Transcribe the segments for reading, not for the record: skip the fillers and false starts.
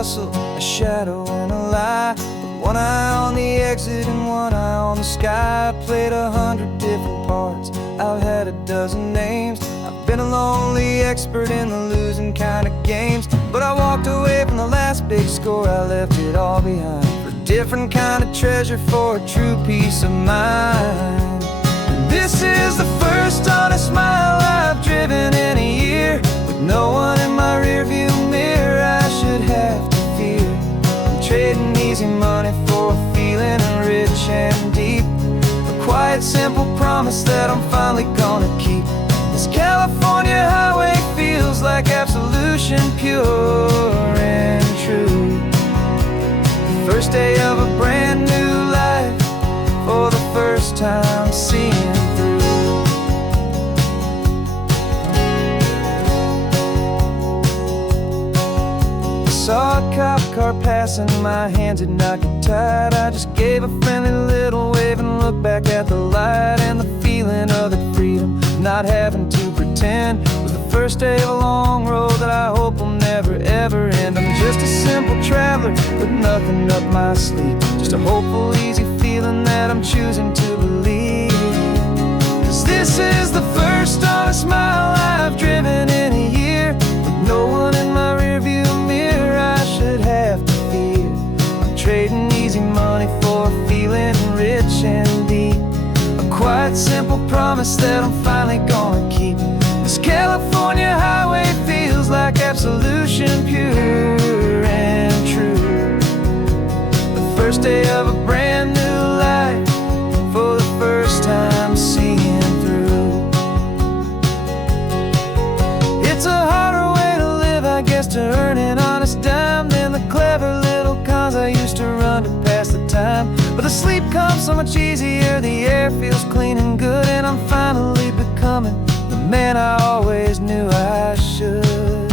hustle, a shadow and a lie. With one eye on the exit and one eye on the sky. I played 100 different parts, I've had a dozen names. I've been a lonely expert in the losing kind of games. But I walked away from the last big score, I left it all behind for a different kind of treasure, for a true peace of mind. And this is the first honest smile I've driven in a year, with no one in my rearview mirror I should have to fear. I'm trading easy money for a feeling rich and deep, a quiet simple promise that I'm finally gonna keep. This California highway feels like absolution, pure and true. The first day of a brand new life, for the first time seeing through. I saw a cop car passing, my hands had not got tied. I just gave a friendly little wave and looked back at the light. And the feeling of that freedom, not having to pretend, was the first day of a long road that I hope will never ever end. I'm just a simple traveler with nothing up my sleeve, just a hopeful, easy feeling that I'm choosing to believe. 'Cause this is the first honest mile I've driven in a year, with no one in my rearview mirror I should have to fear. I'm trading easy money for a feeling rich and deep, a quiet simple promise that I'm finally gonna keep. This California highway feels like absolution, pure and true. The first day of a brand new life, for the first time seeing through. It's a harder way to live, I guess, to earn an honest dime than the clever little cons I used to run to pass the time. But the sleep comes so much easier, the air feels clean and good, and I'm finally becoming the man I always knew I should.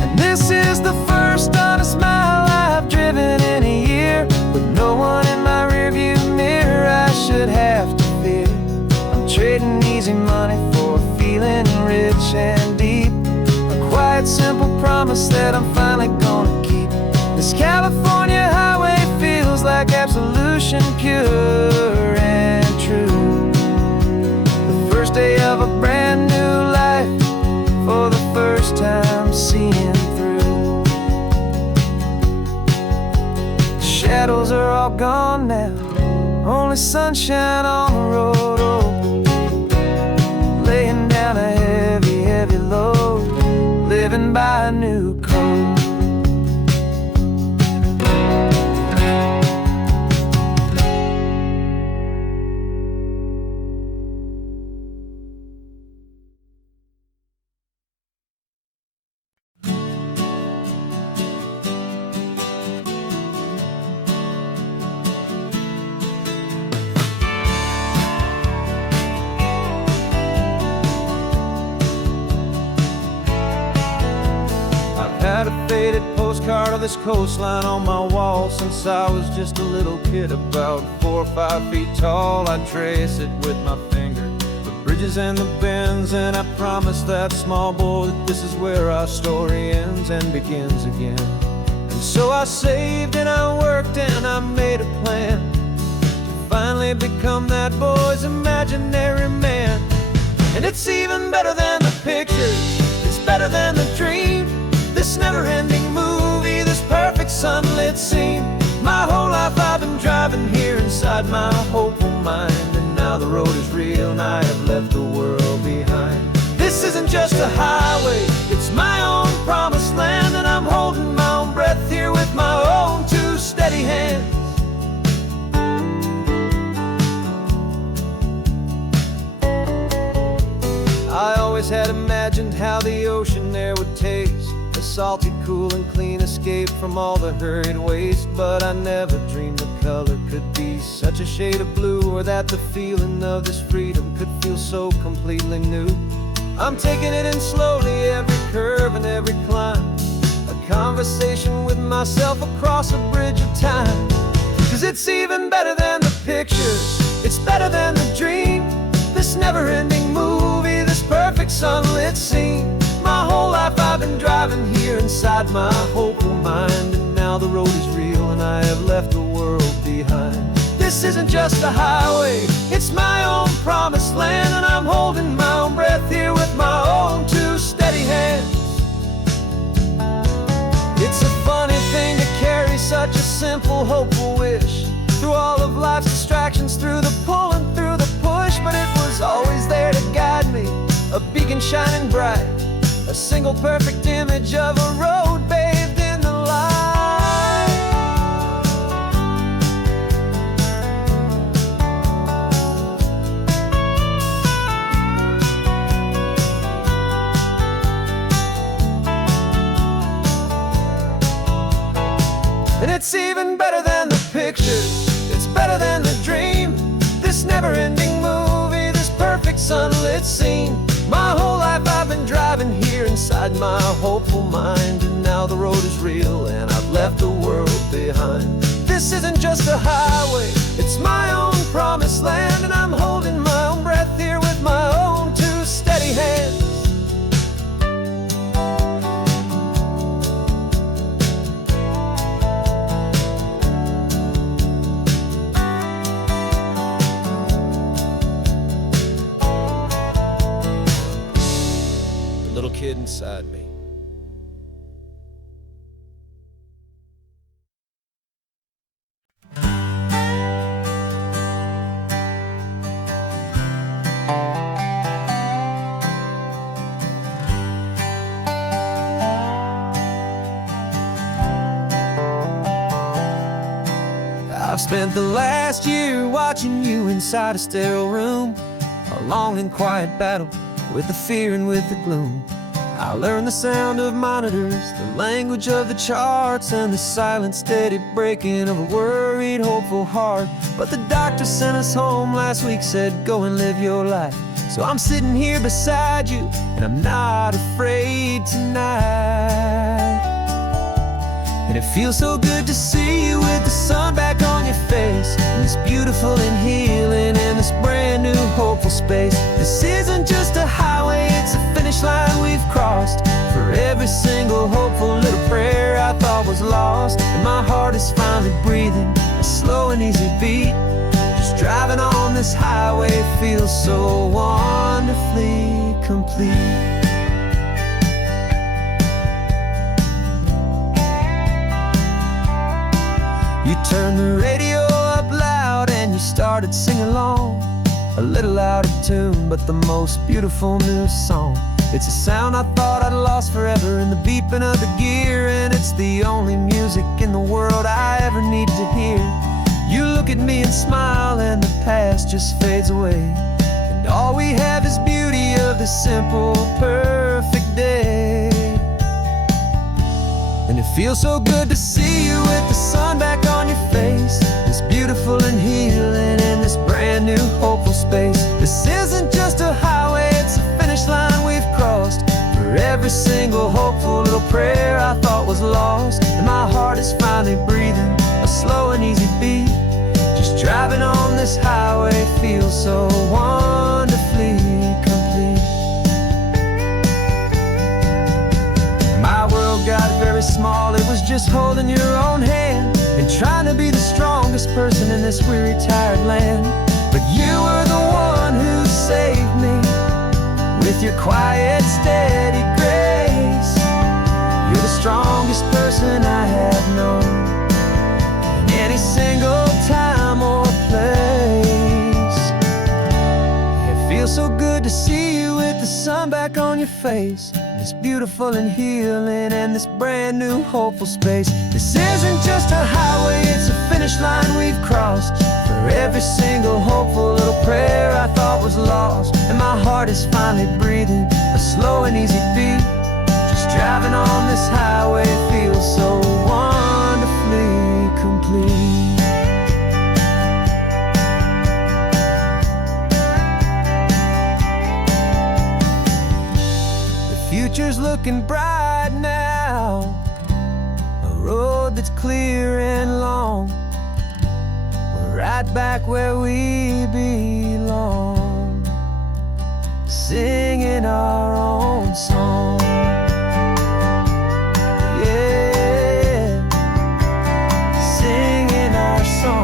And this is the first honest mile I've driven in a year, with no one in my rearview mirror I should have to fear. I'm trading easy money for a feeling rich and deep, a quiet simple promise that I'm finally gonna keep. This California highway feels like absolution, pure and true. The first day of a brand new life, for the first time seeing through. The shadows are all gone now, only sunshine on the road. Oh, laying down a heavy, heavy load, living by a new code. Had a faded postcard of this coastline on my wall since I was just a little kid, about 4 or 5 feet tall. I trace it with my finger, the bridges and the bends, and I promised that small boy that this is where our story ends and begins again. And so I saved and I worked and I made a plan to finally become that boy's imaginary man. And it's even better than the pictures, it's better than the dream, this never-ending movie, this perfect sunlit scene. My whole life I've been driving here inside my hopeful mind, and now the road is real and I have left the world behind. This isn't just a highway, it's my own promised land, and I'm holding my own breath here with my own two steady hands. I always had imagined how the ocean there would taste, a salty, cool and clean escape from all the hurried waste. But I never dreamed the color could be such a shade of blue, or that the feeling of this freedom could feel so completely new. I'm taking it in slowly, every curve and every climb, a conversation with myself across a bridge of time. 'Cause it's even better than the pictures, it's better than the dream, never-ending movie, this perfect sunlit scene. My whole life I've been driving here inside my hopeful mind, and now the road is real and I have left the world behind. This isn't just a highway, it's my own promised land, and I'm holding my own breath here with my own two steady hands. It's a funny thing to carry such a simple, hopeful wish through all of life's distractions, through the pull and through the push. But it was always there to guide me, a beacon shining bright, a single perfect image of a road bathed in the light. And it's even better than the pictures, it's better than the dream. This never-ending movie, this perfect sunlit scene. My whole life I've been driving here inside my hopeful mind, and now the road is real and I've left the world behind. This isn't just a highway, it's my own promised land, and I'm holding my own breath here with my own two steady hands. Little kid inside me. I've spent the last year watching you inside a sterile room, a long and quiet battle with the fear and with the gloom. I learned the sound of monitors, the language of the charts, and the silent, steady breaking of a worried, hopeful heart. But the doctor sent us home last week, said go and live your life. So I'm sitting here beside you, and I'm not afraid tonight. And it feels so good to see you with the sun back on your face, and this beautiful and healing in this brand new hopeful space. This isn't just a highway, it's a finish line we've crossed. For every single hopeful little prayer I thought was lost, and my heart is finally breathing a slow and easy beat. Just driving on this highway feels so wonderfully complete. You turned the radio up loud and you started singing along, a little out of tune, but the most beautiful new song. It's a sound I thought I'd lost forever in the beeping of the gear, and it's the only music in the world I ever need to hear. You look at me and smile, and the past just fades away, and all we have is beauty of this simple, perfect day. And it feels so good to see you with the sun back on your face, this beautiful and healing in this brand new hopeful space. This isn't just a highway, it's a finish line we've crossed. For every single hopeful little prayer I thought was lost, and my heart is finally breathing a slow and easy beat. Just driving on this highway feels so wonderfully complete. My world got very small, it was just holding your own hand and trying to be the strongest person in this weary, tired land. But you were the one who saved me with your quiet, steady grace. You're the strongest person I have known in any single time or place. It feels so good to see you with the sun back on your face, this beautiful and healing and this brand new hopeful space. This isn't just a highway, it's a finish line we've crossed. For every single hopeful little prayer I thought was lost, and my heart is finally breathing a slow and easy beat. Just driving on this highway feels so wonderfully complete. Future's looking bright now, a road that's clear and long. We're right back where we belong. singing our own song. Yeah, singing our song.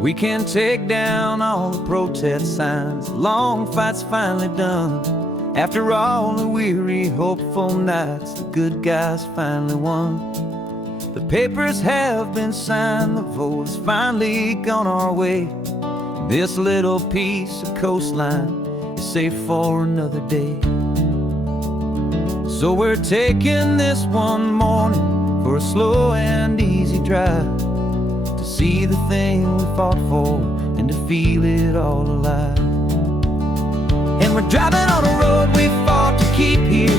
We can take down all the protest signs. Long fight's finally done. After all the weary, hopeful nights, the good guys finally won. The papers have been signed, the vote's finally gone our way. This little piece of coastline is safe for another day. So we're taking this one morning for a slow and easy drive, to see the thing we fought for and to feel it all alive. And we're driving on a road we fought to keep here,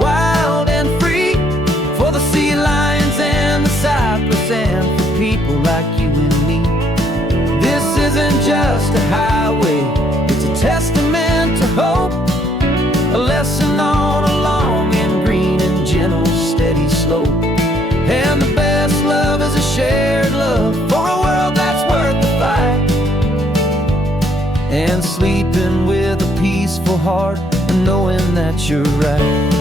wild and free, for the sea lions and the cypress and for people like you and me. This isn't just a highway, it's a testament to hope, a lesson on a long and green and gentle steady slope. And the best love is a shared love for a world that's worth the fight, and sleeping with a peaceful heart and knowing that you're right.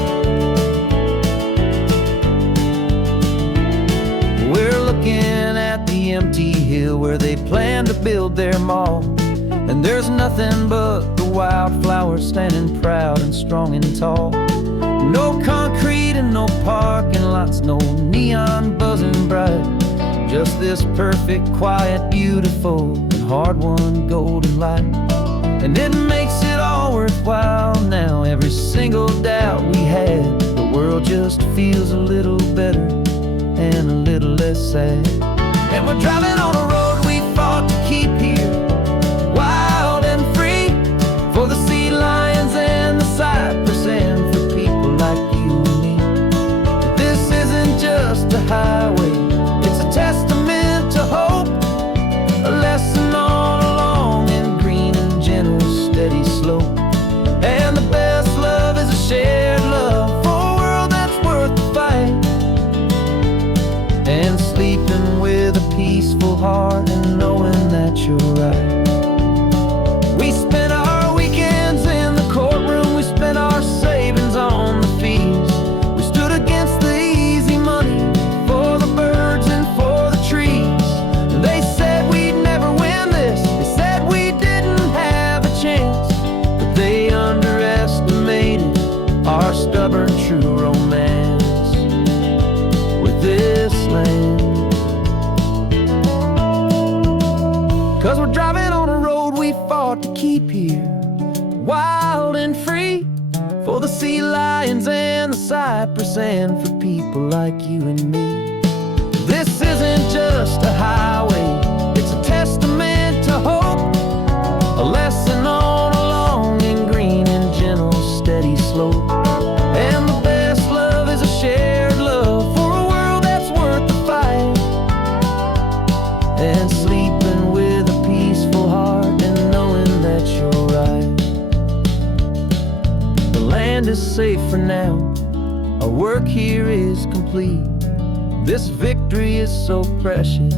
We're looking at the empty hill where they plan to build their mall, and there's nothing but the wildflowers standing proud and strong and tall. No concrete and no parking lots, no neon buzzing bright, just this perfect, quiet, beautiful, and hard-won golden light. And it makes it all worthwhile now, every single doubt we had. The world just feels a little better and a little less sad. And we're driving on a road we fought to keep here, wild and free, for the sea lions and the cypress and for people like you and me. This isn't just a highway, it's a testament to hope, a lesson on a long and green and gentle steady slope. And the best love is a shared love for a world that's worth the fight, and sleeping with a peaceful heart and knowing that you're right. We spent our weekends in the courtroom, we spent our savings on the fees. We stood against the easy money for the birds and for the trees. They said we'd never win this, they said we didn't have a chance, but they underestimated our stubborn true romance with this land. 'Cause we're driving on a road we fought to keep here, wild and free, for the sea lions and the cypress and for people like you and me. This isn't just a highway, it's a testament to hope, a lesson on a long and green and gentle steady slope. And the best love is a shared love for a world that's worth the fight, and sleeping with a peaceful heart and knowing that you're right. The land is safe for now, our work here is complete. This victory is so precious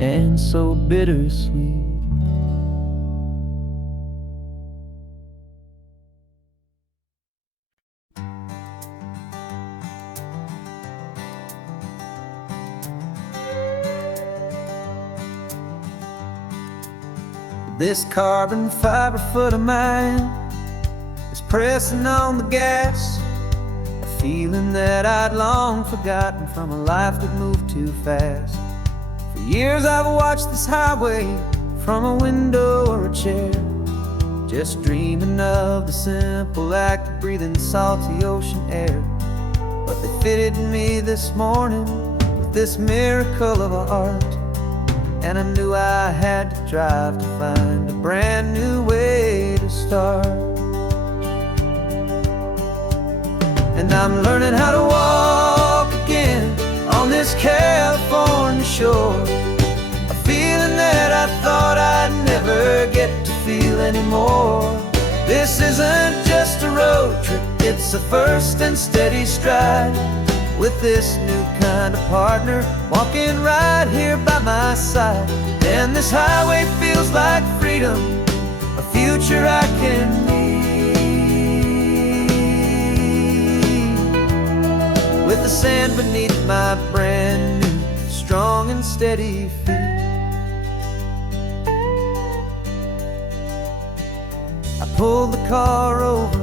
and so bittersweet. This carbon fiber foot of mine is pressing on the gas, a feeling that I'd long forgotten from a life that moved too fast. For years I've watched this highway from a window or a chair, just dreaming of the simple act of breathing salty ocean air. But they fitted me this morning with this miracle of art, and I knew I had to drive to find a brand new way to start. And I'm learning how to walk this California shore. A feeling that I thought I'd never get to feel anymore. This isn't just a road trip, it's a first and steady stride. With this new kind of partner walking right here by my side. And this highway feels like freedom, a future I can need. With the sand beneath my brand new, strong and steady feet. I pulled the car over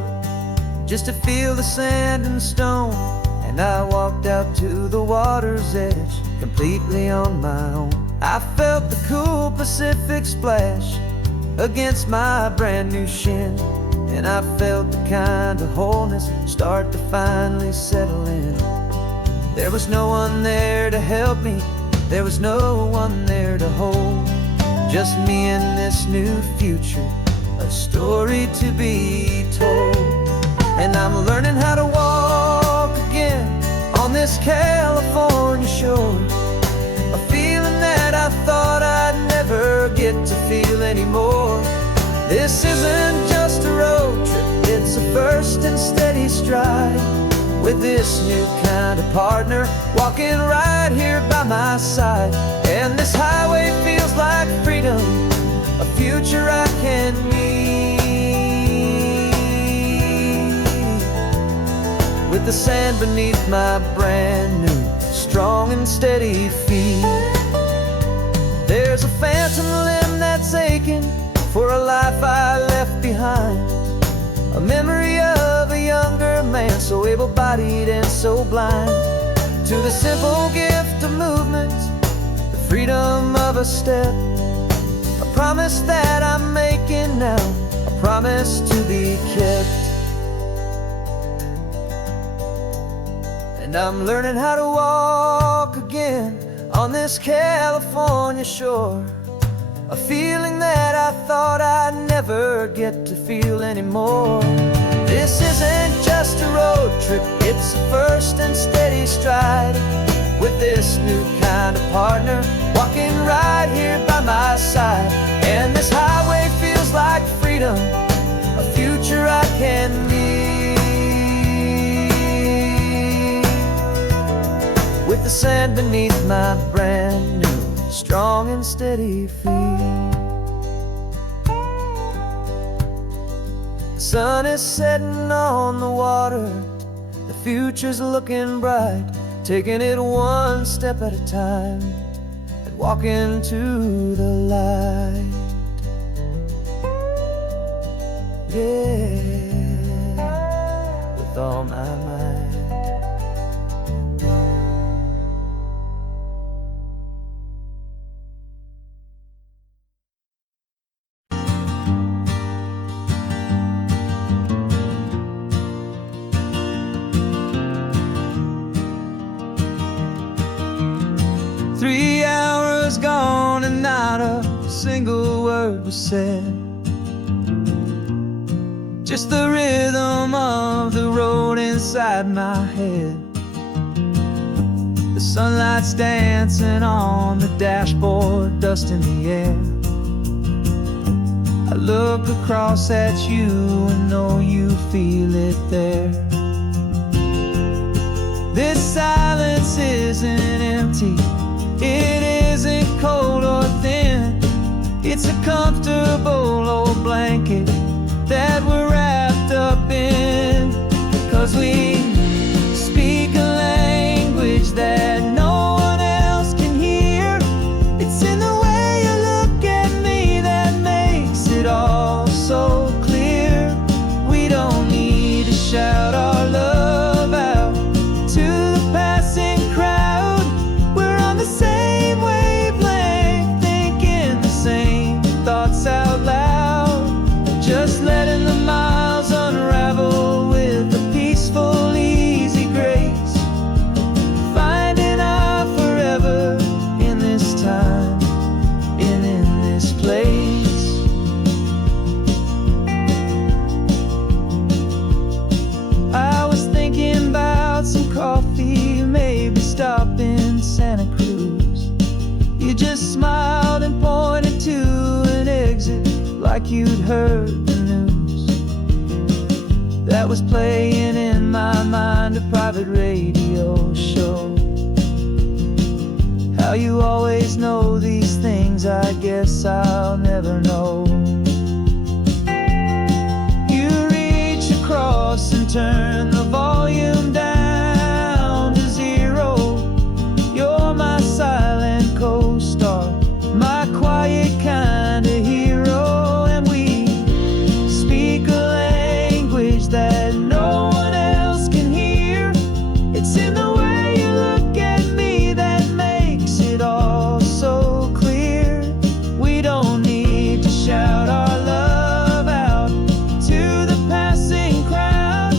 just to feel the sand and stone, and I walked out to the water's edge, completely on my own. I felt the cool Pacific splash against my brand new shin, and I felt the kind of wholeness start to finally settle in. There was no one there to help me, there was no one there to hold. Just me and this new future, a story to be told. And I'm learning how to walk again on this California shore. A feeling that I thought I'd never get to feel anymore. This isn't just a road trip, it's a first and steady stride. With this new kind of partner walking right here by my side. And this highway feels like freedom, a future I can need. With the sand beneath my brand new, strong and steady feet. There's a phantom limb that's aching for a life I left behind. A memory of a younger man, so able-bodied and so blind. To the simple gift of movement, the freedom of a step. A promise that I'm making now, a promise to be kept. And I'm learning how to walk again on this California shore. A feeling that I thought I'd never get to feel anymore. This isn't just a road trip, it's a first and steady stride. With this new kind of partner walking right here by my side. And this highway feels like freedom, a future I can need. With the sand beneath my brand new, strong and steady feet. The sun is setting on the water, the future's looking bright. Taking it one step at a time and walking to the light. Yeah, with all my might. 3 hours gone and not a single word was said. Just the rhythm of the road inside my head. The sunlight's dancing on the dashboard, dust in the air. I look across at you and know you feel it there. This silence isn't empty, it isn't cold or thin. It's a comfortable old blanket that we're wrapped up in. 'Cause we speak a language that no one else can hear. It's in the way you look at me that makes it all so clear. We don't need to shout our love out to the passing crowd. We're on the same wavelength, thinking the same thoughts out loud. Just letting the mind just smiled and pointed to an exit, like you'd heard the news that was playing in my mind, a private radio show. How you always know these things, I guess I'll never know. You reach across and turn the volume down to zero. You're my silent co-star, my quiet kind of hero. And we speak a language that no one else can hear. It's in the way you look at me that makes it all so clear. We don't need to shout our love out to the passing crowd.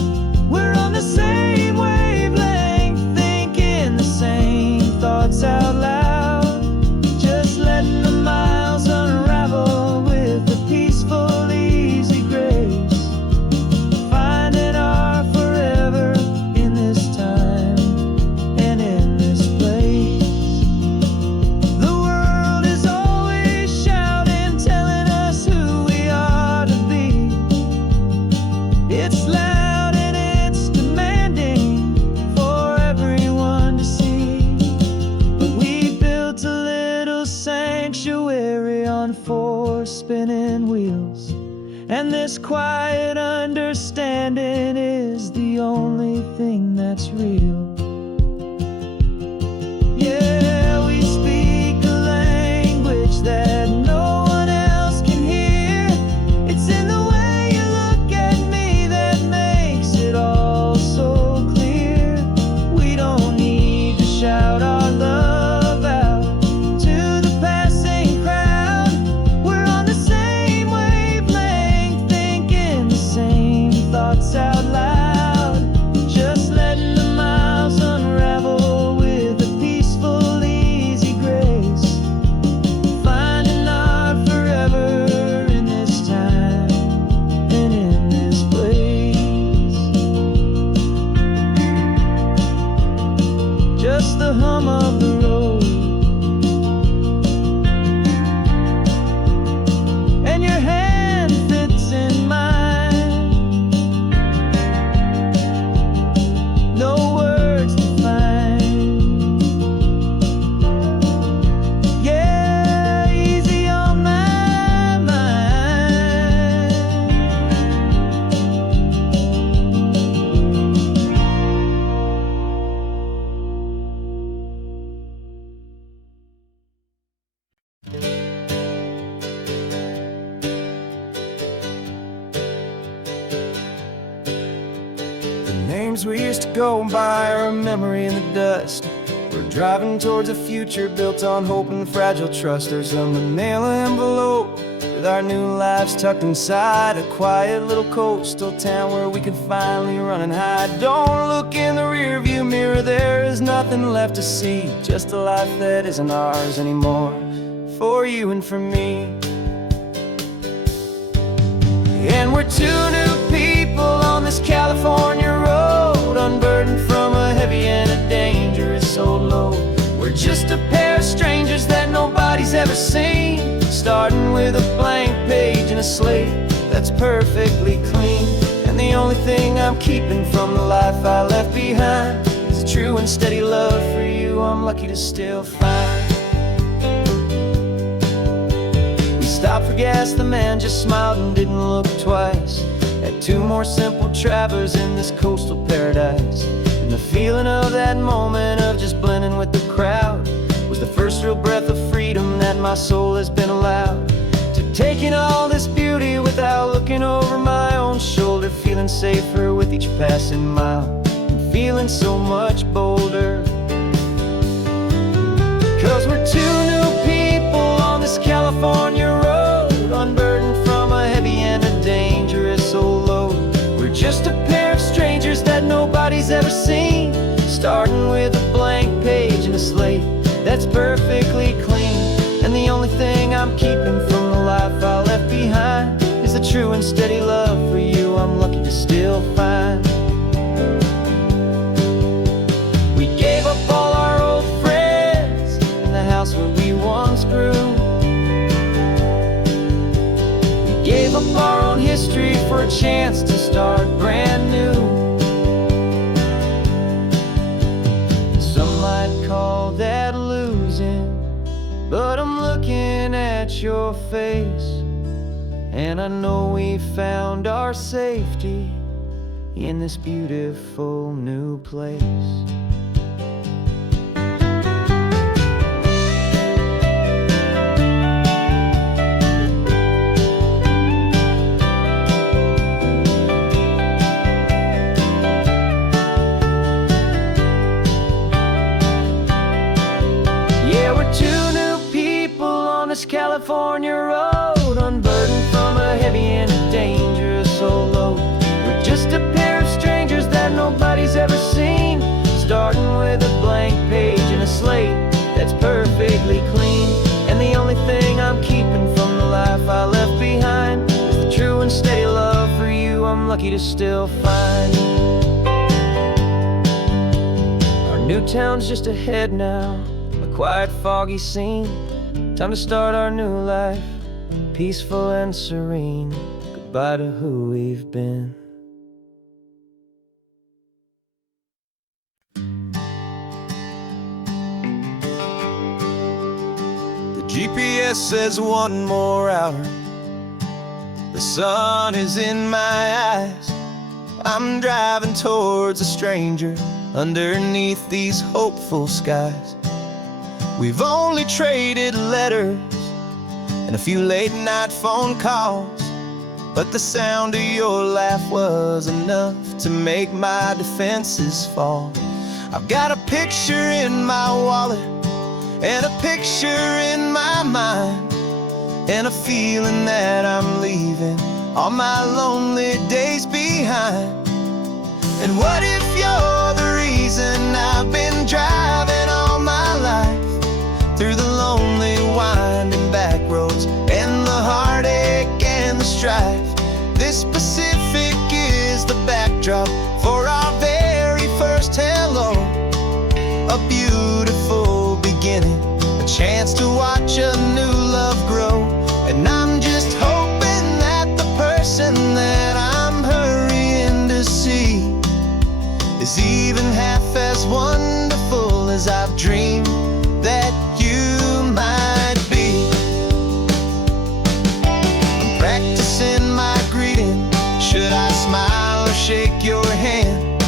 We're on the same wavelength, thinking the same thoughts out loud. Just letting the miles unravel with a peaceful, easy grace. Finding our forever in this time and in this place. The world is always shouting, telling us who we are to be. It's loud and it's demanding for everyone to see. But we built a little sanctuary on four spinning wheels, and this quiet understanding is the only thing that's real. Yeah, we speak a language that no one else can hear. It's in the way you look at me that makes it all so clear. We don't need to shout our love out to the passing crowd. We're on the same wavelength, thinking the same thoughts out loud. Just letting the miles unravel with a peaceful, easy grace. Finding our forever in this time and in this place. Just the hum of the road and your hand fits in mine. No words to find. Yeah, easy on my mind. The names we used to go by are a memory in the dust. We're driving towards a future built on hope and fragile trust. There's a manila envelope with our new lives tucked inside, a quiet little coastal town where we can finally run and hide. Don't look in the rearview mirror, there is nothing left to see, just a life that isn't ours anymore, for you and for me. And we're two new people on this California road, unburdened from a heavy and a dangerous old load. We're just a pair of strangers that nobody's ever seen, starting with a blank page and a slate that's perfectly clean. And the only thing I'm keeping from the life I left behind is a true and steady love for you I'm lucky to still find. We stopped for gas, the man just smiled and didn't look twice. Had two more simple travelers in this coastal paradise. And the feeling of that moment of just blending with the crowd was the first real breath of freedom that my soul has been allowed to take in all this beauty without looking over my own shoulder, feeling safer with each passing mile and feeling so much bolder. 'Cause we're two new people on this California road, unburdened from a heavy and a dangerous old load. We're just a pair of strangers that nobody's ever seen, starting with a blank page and a slate that's perfectly clean. And the only thing I'm keeping from the life I left behind is a true and steady love for you I'm lucky to still find. We gave up all our old friends and the house where we once grew. a chance to start brand new. Some might call that losing, but I'm looking at your face, and I know we found our safety in this beautiful new place. Yeah, we're two new people on this California road, unburdened from a heavy and a dangerous old load. We're just a pair of strangers that nobody's ever seen, starting with a blank page and a slate that's perfectly clean. And the only thing I'm keeping from the life I left behind is the true and steady love for you I'm lucky to still find. Our new town's just ahead now, a quiet, foggy scene. Time to start our new life, peaceful and serene. Goodbye to who we've been. The GPS says one more hour. The sun is in my eyes. I'm driving towards a stranger underneath these hopeful skies. We've only traded letters and a few late night phone calls, but the sound of your laugh was enough to make my defenses fall. I've got a picture in my wallet and a picture in my mind, and a feeling that I'm leaving all my lonely days behind. And what if you're the reason I've been driving all my life, through the lonely winding back roads and the heartache and the strife? This Pacific is the backdrop for our very first hello, a beautiful beginning, a chance to watch a new love grow. And I'm just hoping that the person that I'm hurrying to see is even half as wonderful as I've dreamed that you might be. I'm practicing my greeting. Should I smile or shake your hand?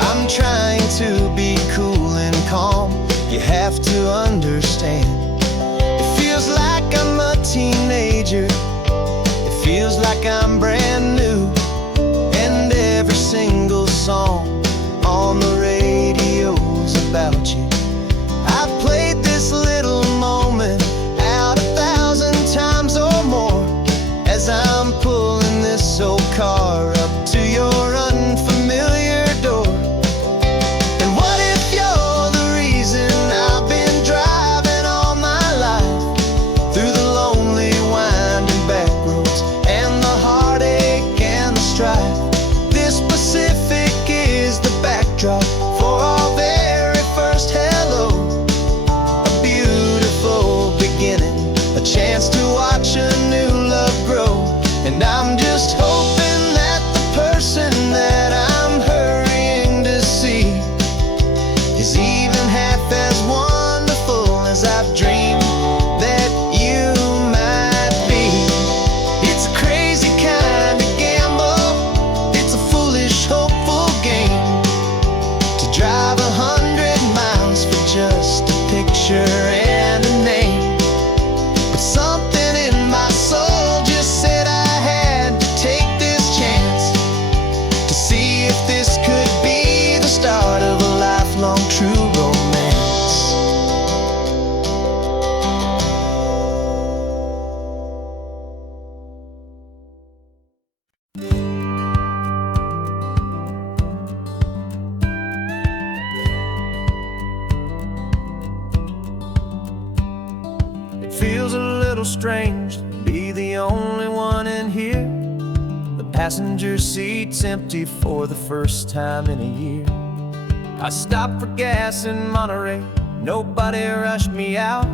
I'm trying to be cool and calm. You have to understand. It feels like I'm a teenager. It feels like I'm brand new. And every single song on the radio's about you. I've played this little moment out 1,000 times or more, as I'm pulling this old car up to your unfamiliar door. And what if you're the reason I've been driving all my life, through the lonely winding back roads and the heartache and the strife? This Pacific is the backdrop for our very first hello, a beautiful beginning, a chance to watch a new love grow. And I'm just hoping that the person that I'm hurrying to see is even half as wonderful as I've dreamed that you might be. It's a crazy kind of gamble, it's a foolish, hopeful game, to drive 100 miles for just a picture and a name. But something in my soul just said I had to take this chance, to see if this could be the start of a lifelong true romance. It feels a little strange to be the only one in here. The passenger seat's empty for the first time in a year. I stopped for gas in Monterey, nobody rushed me out.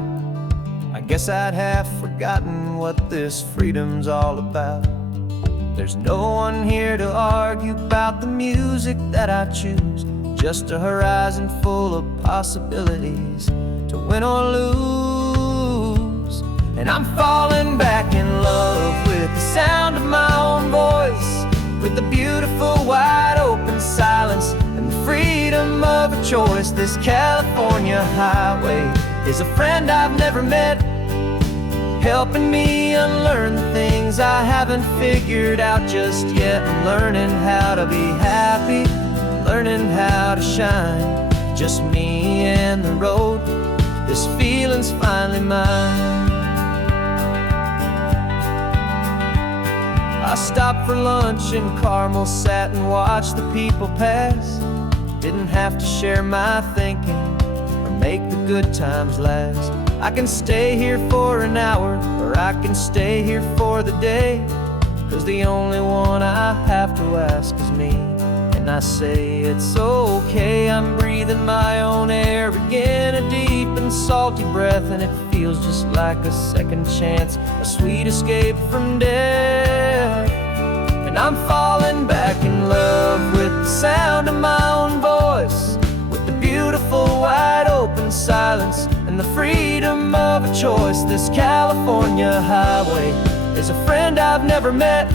I guess I'd have forgotten what this freedom's all about. There's no one here to argue about the music that I choose, just a horizon full of possibilities to win or lose. And I'm falling back in love with the sound of my own voice, with the beautiful wide open silence and the freedom of a choice. This California highway is a friend I've never met, helping me unlearn the things I haven't figured out just yet. I'm learning how to be happy, learning how to shine, just me and the road. This feeling's finally mine. I stopped for lunch in Carmel, sat and watched the people pass. Didn't have to share my thinking or make the good times last. I can stay here for an hour, or I can stay here for the day, 'cause the only one I have to ask is me. And I say it's okay, I'm breathing my own air again, a deep and salty breath, and it feels just like a second chance, a sweet escape from death. And I'm falling back in love with the sound of my own voice, with the beautiful wide open silence and the freedom of a choice. This California highway is a friend I've never met,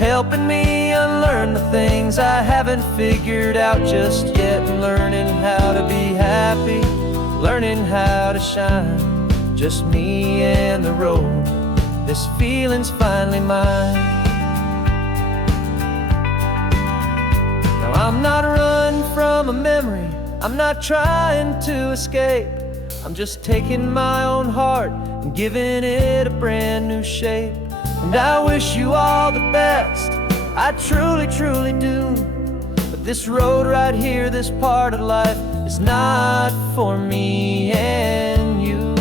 helping me unlearn the things I haven't figured out just yet. And learning how to be happy, learning how to shine, just me and the road. This feeling's finally mine. Now I'm not running from a memory, I'm not trying to escape. I'm just taking my own heart and giving it a brand new shape. And I wish you all the best, I truly, truly do. But this road right here, this part of life, is not for me and you.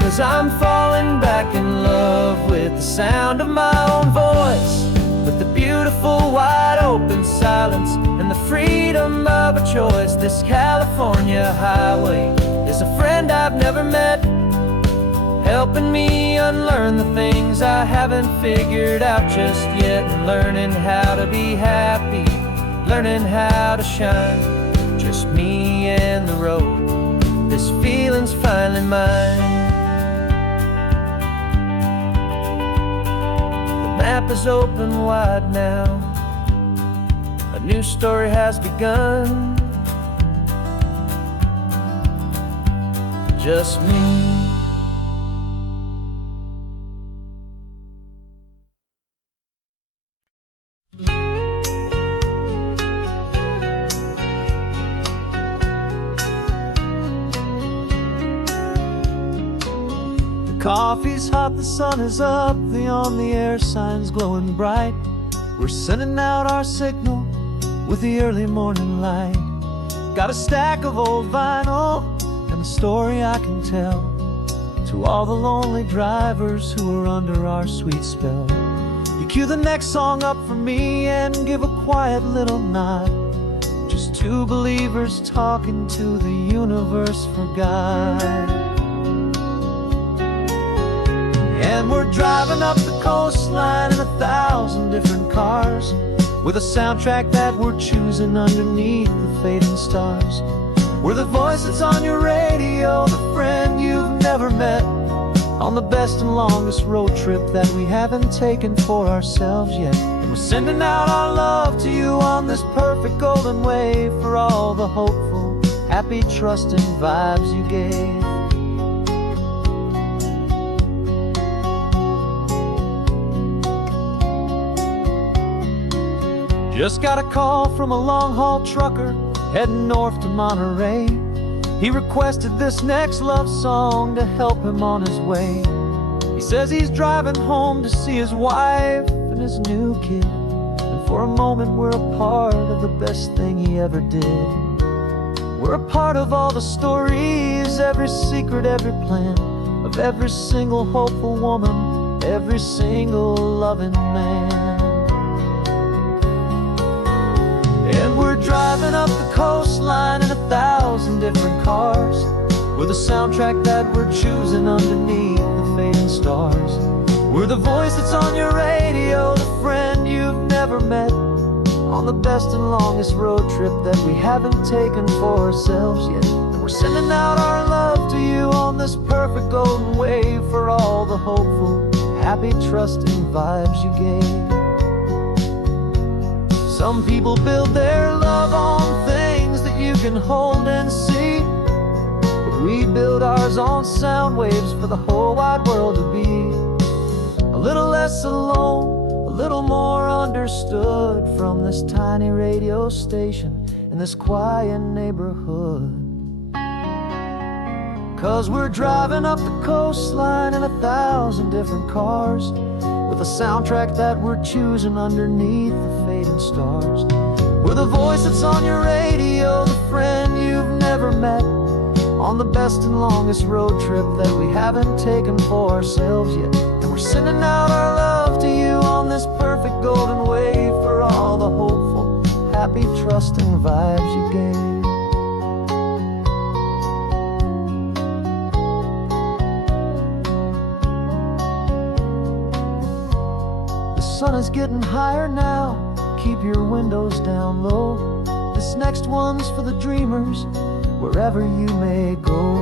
'Cause I'm falling back in love with the sound of my own voice, with the beautiful wide open silence and the freedom of a choice. This California highway is a friend I've never met, helping me unlearn the things I haven't figured out just yet. And learning how to be happy, learning how to shine, just me and the road. This feeling's finally mine. The map is open wide now, a new story has begun. Just me. Coffee's hot, the sun is up, the on the air sign's glowing bright. We're sending out our signal with the early morning light. Got a stack of old vinyl and a story I can tell to all the lonely drivers who are under our sweet spell. You cue the next song up for me and give a quiet little nod. Just two believers talking to the universe for God. And we're driving up the coastline in 1,000 different cars, with a soundtrack that we're choosing underneath the fading stars. We're the voice that's on your radio, the friend you've never met, on the best and longest road trip that we haven't taken for ourselves yet. And we're sending out our love to you on this perfect golden wave, for all the hopeful, happy, trusting vibes you gave. Just got a call from a long-haul trucker heading north to Monterey. He requested this next love song to help him on his way. He says he's driving home to see his wife and his new kid, and for a moment we're a part of the best thing he ever did. We're a part of all the stories, every secret, every plan, of every single hopeful woman, every single loving man. And coastline in 1,000 different cars. We're the soundtrack that we're choosing underneath the fading stars. We're the voice that's on your radio, the friend you've never met, on the best and longest road trip that we haven't taken for ourselves yet. And we're sending out our love to you on this perfect golden wave for all the hopeful, happy, trusting vibes you gave. Some people build their love on things that you can hold and see, but we build ours on sound waves for the whole wide world to be a little less alone, a little more understood from this tiny radio station in this quiet neighborhood. 'Cause we're driving up the coastline in 1,000 different cars, with a soundtrack that we're choosing underneath the fading stars. We're the voice that's on your radio, the friend you've never met, on the best and longest road trip that we haven't taken for ourselves yet. And we're sending out our love to you on this perfect golden wave for all the hopeful, happy, trusting vibes you gave. The sun is getting higher now, keep your windows down low. This next one's for the dreamers, wherever you may go.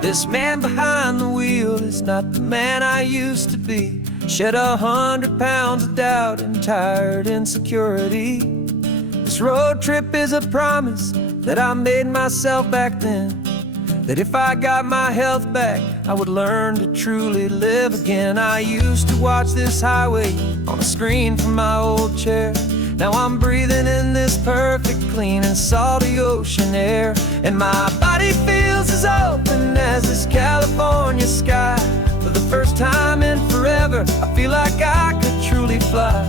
This man behind the wheel is not the man I used to be. Shed 100 pounds of doubt and tired insecurity. This road trip is a promise that I made myself back then, that if I got my health back, I would learn to truly live again. I used to watch this highway on a screen from my old chair. Now I'm breathing in this perfect, clean and salty ocean air, and my body feels as open as this California sky. For the first time in forever, I feel like I could truly fly.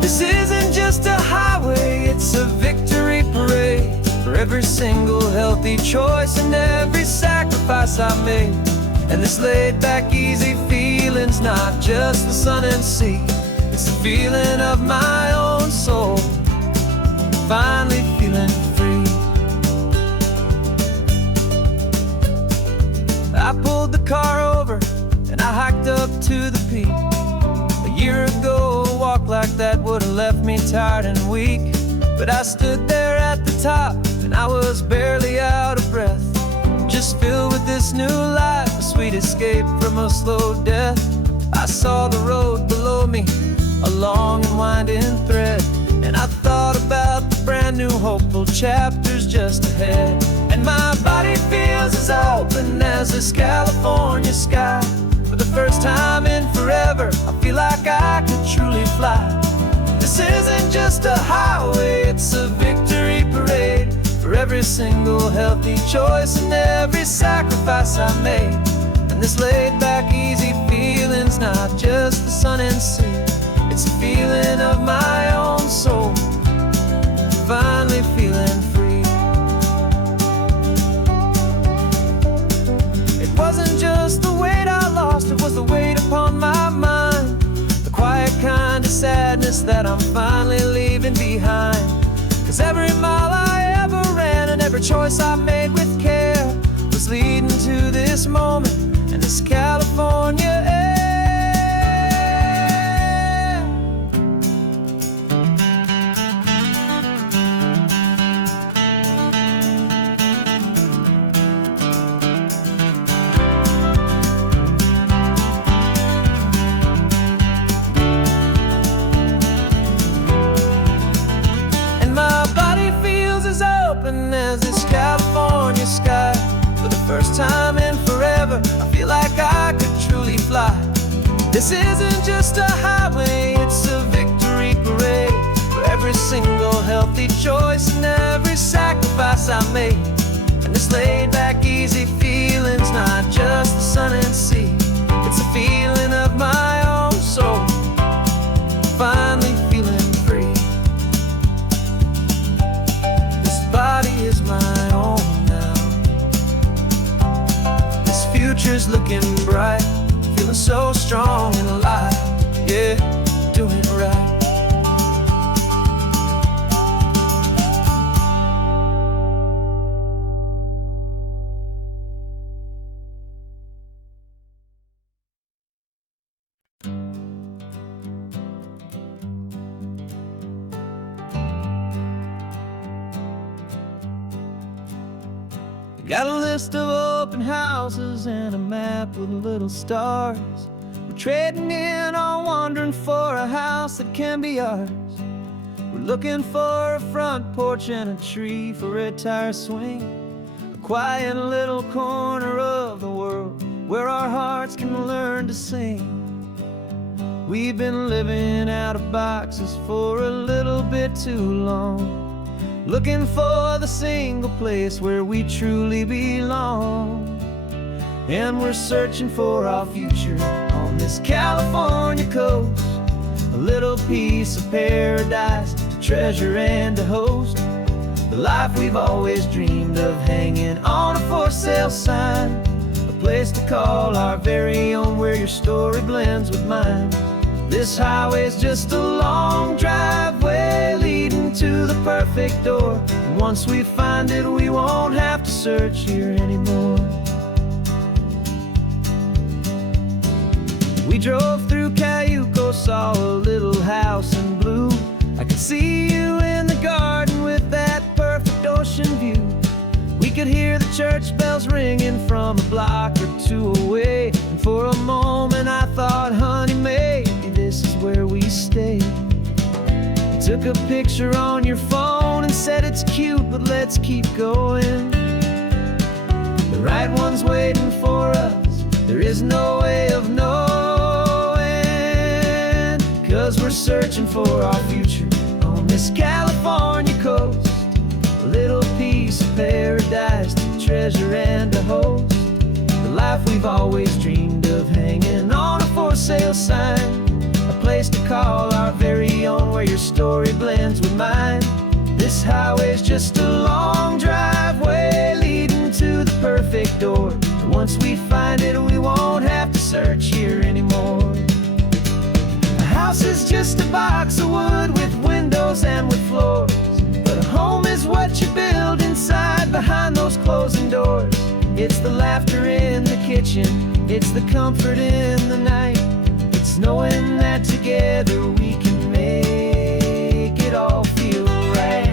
This isn't just a highway, it's a victory parade for every single healthy choice and every sacrifice I made. And this laid-back, easy feeling's not just the sun and sea, it's the feeling of my own soul, finally feeling free. I pulled the car over and I hiked up to the peak. A year ago, a walk like that would have left me tired and weak, but I stood there at the top and I was barely out of breath, just filled with this new life, a sweet escape from a slow death. I saw the road below me, a long and winding thread, and I thought about the brand new hopeful chapters just ahead. And my body feels as open as this California sky. For the first time in forever, I feel like I could truly fly. This isn't just a highway, it's a victory parade for every single healthy choice and every sacrifice I made. And this laid-back, easy feeling's not just the sun and sea, it's a feeling of my own soul, finally feeling free. It wasn't just the weight I lost, it was the weight upon my mind, the quiet kind of sadness that I'm finally leaving behind. 'Cause every mile I ever ran and every choice I made with care was leading to this moment and this California air. As this California sky, for the first time in forever, I feel like I could truly fly. This isn't just a highway, it's a victory parade for every single healthy choice and every sacrifice I made. And this laid-back, easy feeling's not just the sun and sea, it's a feeling of my own soul, finally feeling bright, feeling so strong and alive. Yeah, doing it right. Got a list of open houses and a map with little stars. We're trading in or wandering for a house that can be ours. We're looking for a front porch and a tree for a tire swing, a quiet little corner of the world where our hearts can learn to sing. We've been living out of boxes for a little bit too long, looking for the single place where we truly belong. And we're searching for our future on this California coast, a little piece of paradise to treasure and to host, the life we've always dreamed of, hanging on a for sale sign, a place to call our very own where your story blends with mine. This highway's just a long driveway leading to the perfect door, and once we find it, we won't have to search here anymore. We drove through Cayuco, saw a little house in blue. I could see you in the garden with that perfect ocean view. We could hear the church bells ringing from a block or two away, and for a moment I thought, honey, maybe this is where we stay. You took a picture on your phone and said it's cute, but let's keep going. The right one's waiting for us, there is no way of knowing, 'cause we're searching for our future on this California coast, a little piece of paradise to treasure and to host, the life we've always dreamed of, hanging on a for sale sign, a place to call our very own where your story blends with mine. This highway's just a long driveway leading to the perfect door, and once we find it, we won't have to search here anymore. A house is just a box of wood with windows and with floors, but a home is what you build inside behind those closing doors. It's the laughter in the kitchen, it's the comfort in the night, it's knowing that together we can make it all feel right.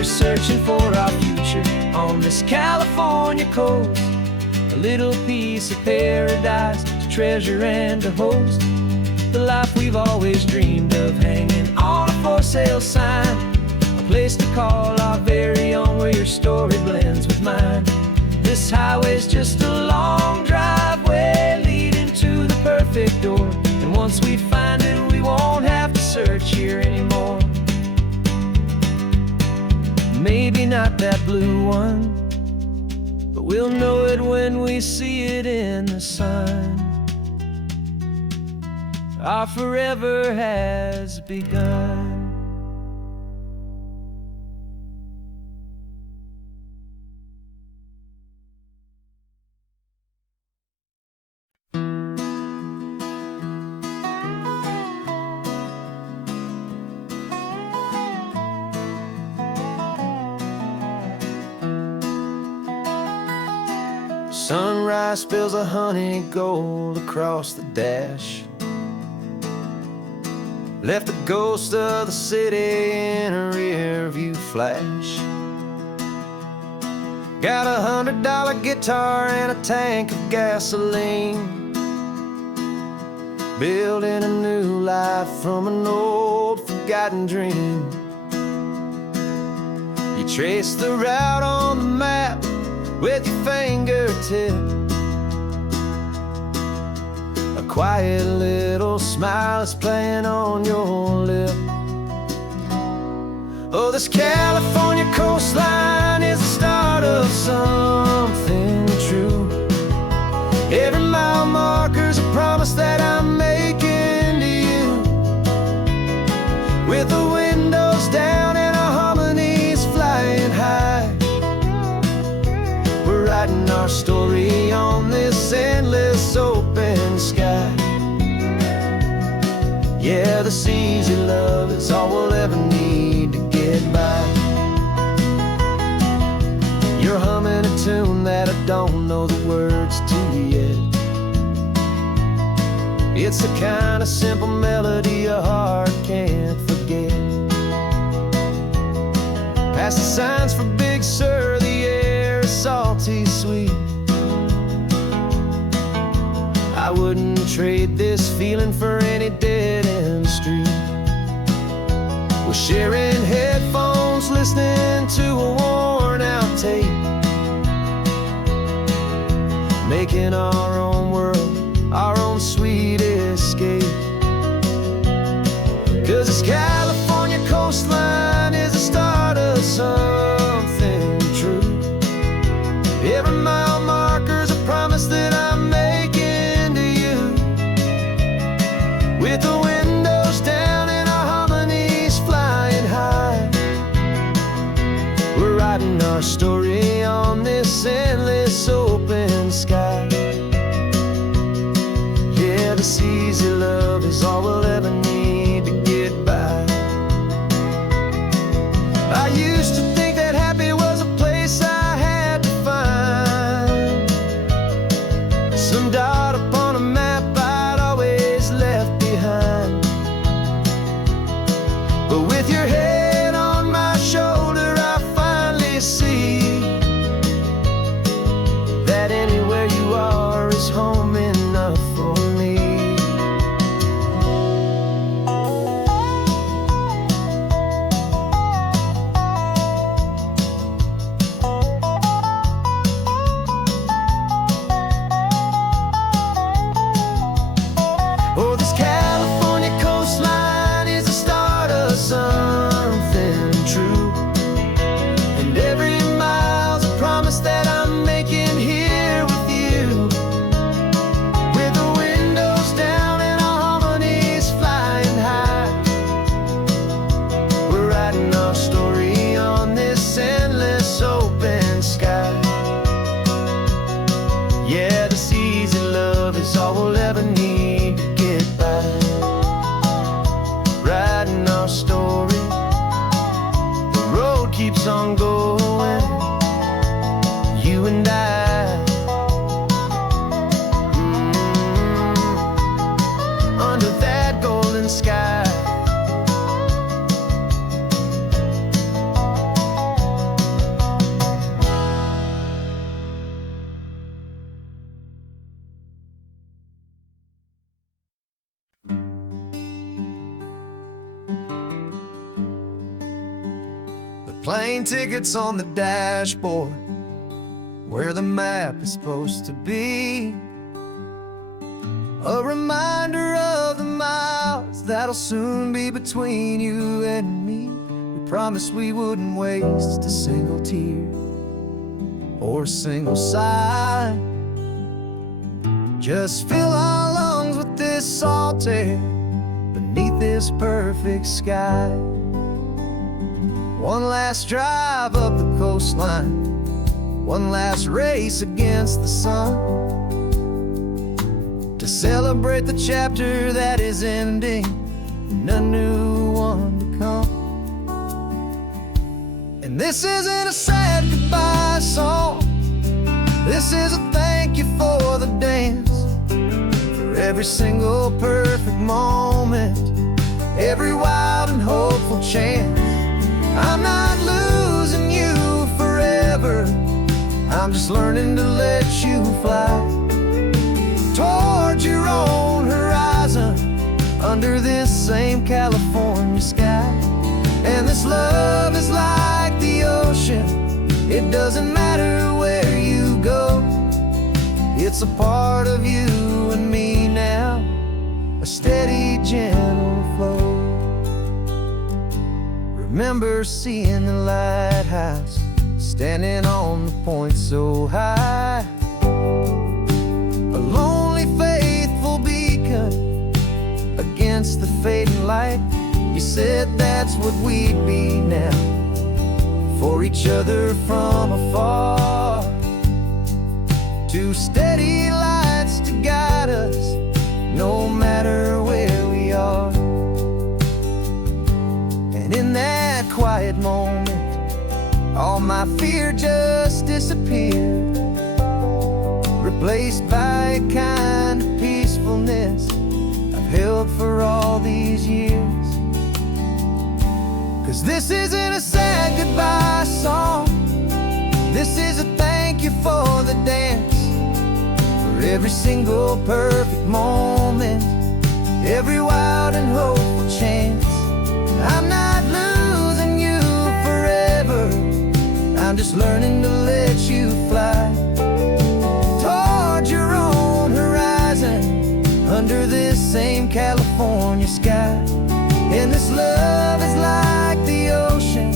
Searching for our future on this California coast, a little piece of paradise to treasure and to host, the life we've always dreamed of, hanging on a for sale sign, a place to call our very own where your story blends with mine. This highway's just a long driveway leading to the perfect door, and once we find it, we won't have to search here anymore. Maybe not that blue one, but we'll know it when we see it in the sun. Our forever has begun. Sunrise spills a honey gold across the dash, left the ghost of the city in a rear view flash. Got a $100 guitar and a tank of gasoline, building a new life from an old forgotten dream. You trace the route on the map with your fingertip, quiet little smile is playing on your lip. Oh, this California coastline is the start of something true. Every mile marker's a promise that I'm making to you. With the windows down and our harmonies flying high, we're writing our story on this endless open sky. Yeah, this easy love is all we'll ever need to get by. You're humming a tune that I don't know the words to yet. It's the kind of simple melody a heart can't forget. Past the signs for Big Sur, the air is salty sweet. I wouldn't trade this feeling for any dead-end street. We're sharing headphones, listening to a worn-out tape, making our own world, our own sweet escape. 'Cause this California coastline is the start of something true. Every mile marker's a promise that I'm making to you. With the windows down and our harmonies flying high, we're writing our story on this endless open sky. Yeah, this easy love is all we'll ever need to get by. I used to think that happy was a place I had to find, some dot upon a map I'd always left behind. But with your head on my shoulder, I finally see that anywhere you are is home enough for me. Oh, this California coastline is the start of something true. And every mile's a promise that I'm making here with you. With the windows down and our harmonies flying high, we're writing our story on this endless open sky. Yeah, this easy love is all we'll ever need to get by. Writing our story, the road keeps on going, you and I. Under that golden sky. The plane tickets on the dashboard, where the map is supposed to be. A reminder of the miles that'll soon be between you and me. We promised we wouldn't waste a single tear or a single sigh. Just fill our lungs with this salt air beneath this perfect sky. One last drive up the coastline, one last race against the sun, to celebrate the chapter that is ending and a new one to come. And this isn't a sad goodbye song, this is a thank you for the dance, for every single perfect moment, every wild and hopeful chance. I'm not losing you forever, I'm just learning to let you fly towards your own horizon, under this same California sky. And this love is like the ocean, it doesn't matter where you go, it's a part of you and me now. steady, gentle flow. Remember seeing the lighthouse, standing on the point so high, a lonely, faithful beacon against the fading light. You said that's what we'd be now, for each other from afar. Two steady lights to guide us, no matter where we are. And in that quiet moment, all my fear just disappeared, replaced by a kind of peacefulness I've held for all these years. 'Cause this isn't a sad goodbye song, this is a thank you for the dance, for every single perfect moment, every wild and hopeful chance. I'm not losing you forever, I'm just learning to let you fly toward your own horizon, under this same California sky. And this love is like the ocean,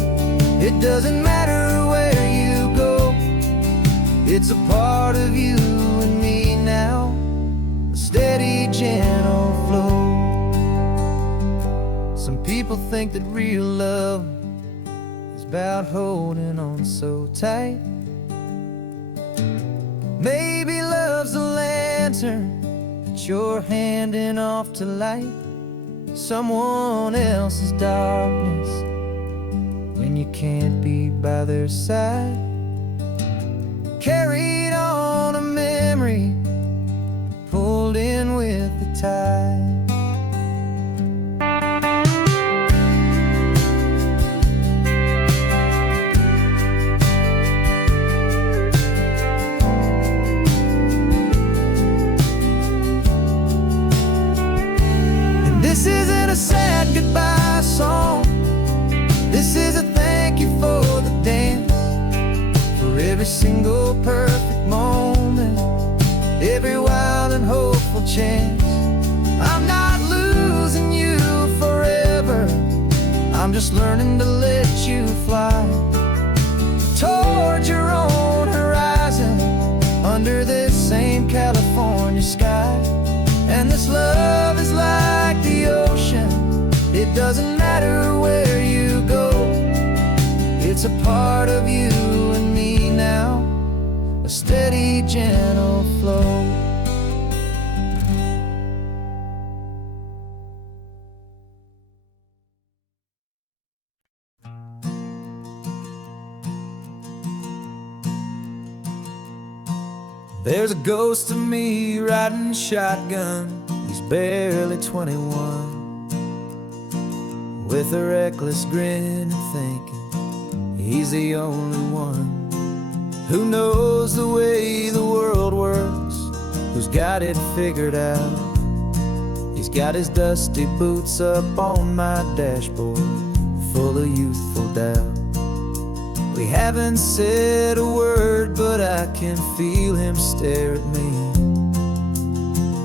it doesn't matter where you go, it's a part of you and me now, a steady, gentle flow. Some people think that real love is about holding on so tight. Maybe love's a lantern that you're handing off to light someone else's darkness when you can't be by their side. Carried on a memory, pulled in with the tide. This isn't a sad goodbye song, this is a thank you for the dance, for every single perfect moment, every wild and hopeful chance. I'm not losing you forever, I'm just learning to let you fly toward your own horizon, under this same California sky. And this love is like the ocean, it doesn't matter where you go, it's a part of you and me now, a steady, gentle flow. There's a ghost of me riding shotgun, he's barely 21, with a reckless grin and thinking he's the only one who knows the way the world works, who's got it figured out. He's got his dusty boots up on my dashboard, full of youthful doubt. We haven't said a word, but I can feel him stare at me,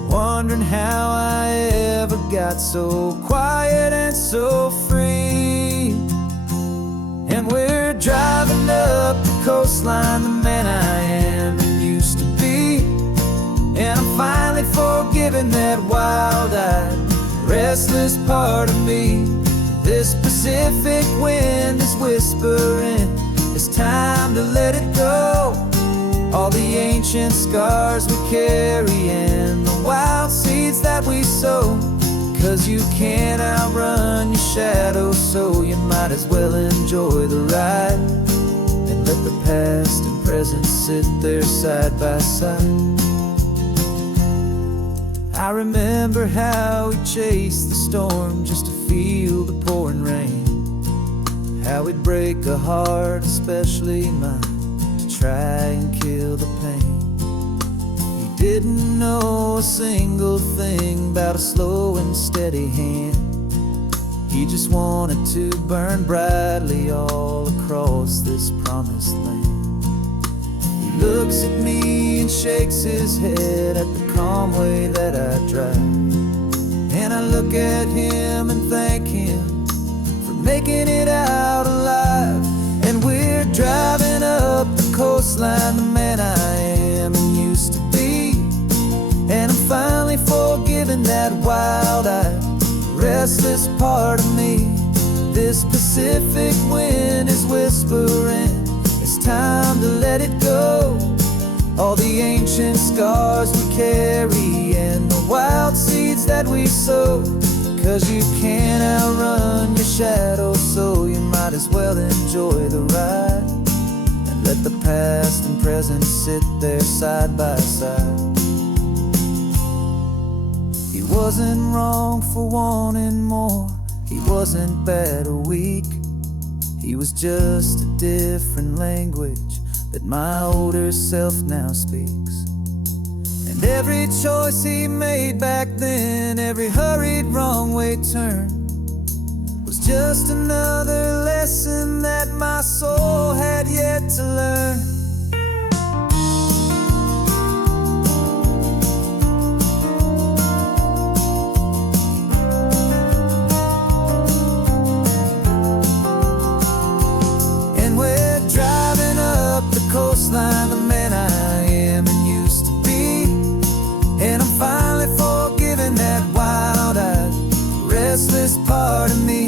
wondering how I ever got so quiet and so free. And we're driving up the coastline, the man I am and used to be, and I'm finally forgiving that wild-eyed, restless part of me. This Pacific wind is whispering, it's time to let it go. All the ancient scars we carry and the wild seeds that we sow. 'Cause you can't outrun your shadow, so you might as well enjoy the ride and let the past and present sit there side by side. I remember how we chased the storm just to feel the pouring rain, how we'd break a heart, especially mine, to try and kill the pain. He didn't know a single thing about a slow and steady hand. He just wanted to burn brightly all across this promised land. He looks at me and shakes his head at the calm way that I drive, and I look at him and thank him for making it out alive. And we're driving up the coastline, the man I am and used to be. And I'm finally forgiving that wild-eyed, restless part of me. This Pacific wind is whispering, it's time to let it go. All the ancient scars we carry and the wild seeds that we sow. 'Cause you can't outrun your shadow, so you might as well enjoy the ride. And let the past and present sit there side by side. He wasn't wrong for wanting more, he wasn't bad or weak. He was just a different language that my older self now speaks. And every choice he made back then, every hurried wrong way turn, was just another lesson that my soul had yet to learn. Coastline, the man I am and used to be. And I'm finally forgiving that wild-eyed, restless part of me.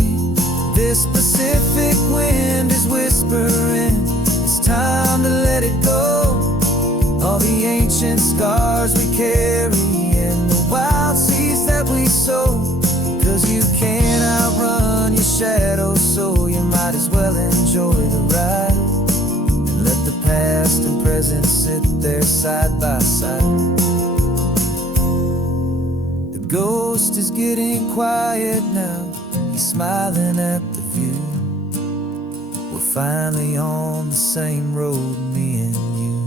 This Pacific wind is whispering, it's time to let it go. All the ancient scars we carry and the wild seeds that we sow. 'Cause you can't outrun your shadow, so you might as well enjoy the ride. Let the past and present sit there side by side. The ghost is getting quiet now, he's smiling at the view. We're finally on the same road, me and you.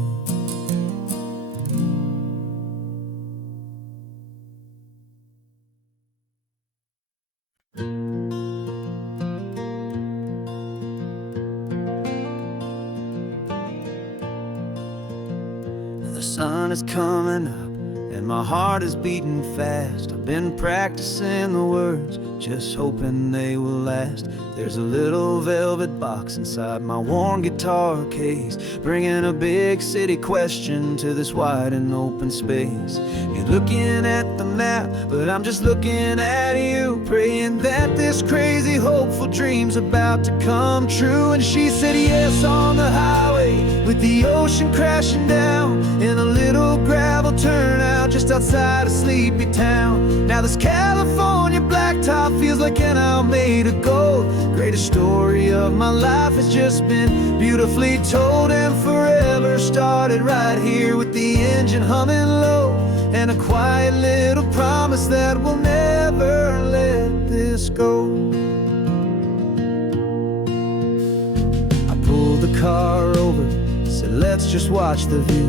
The sun is coming up and my heart is beating fast. I've been practicing the words, just hoping they will last. There's a little velvet box inside my worn guitar case, bringing a big city question to this wide and open space. You're looking at the map, but I'm just looking at you, praying that this crazy hopeful dream's about to come true. And she said yes on the highway, with the ocean crashing down in a little gravel turnout just outside of sleepy town. Now this California blacktop feels like an isle made of gold. Greatest story of my life has just been beautifully told, and forever started right here with the engine humming low, and a quiet little promise that we'll never let this go. I pulled the car over, said let's just watch the view.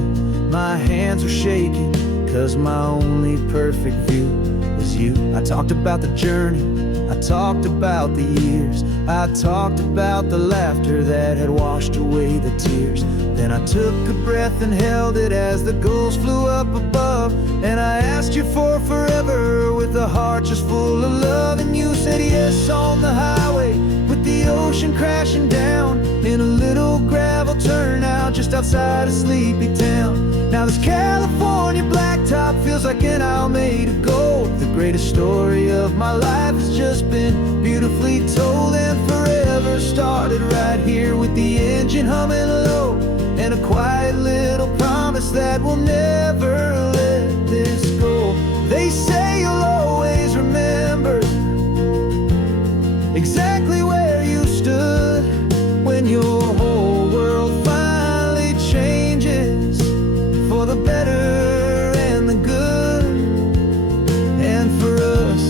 My hands were shaking, 'cause my only perfect view was you. I talked about the journey, I talked about the years, I talked about the laughter that had washed away the tears. Then I took a breath and held it as the gulls flew up above, and I asked you for forever with a heart just full of love. And you said yes on the highway, with the ocean crashing down in a little gravel turnout just outside of sleepy town. Now this California blacktop feels like an isle made of gold. The greatest story of my life has just been beautifully told, and forever started right here with the engine humming low, and a quiet little promise that we'll never let this go. They say you'll always remember exactly where you stood when your whole world finally changes for the better and the good. And for us,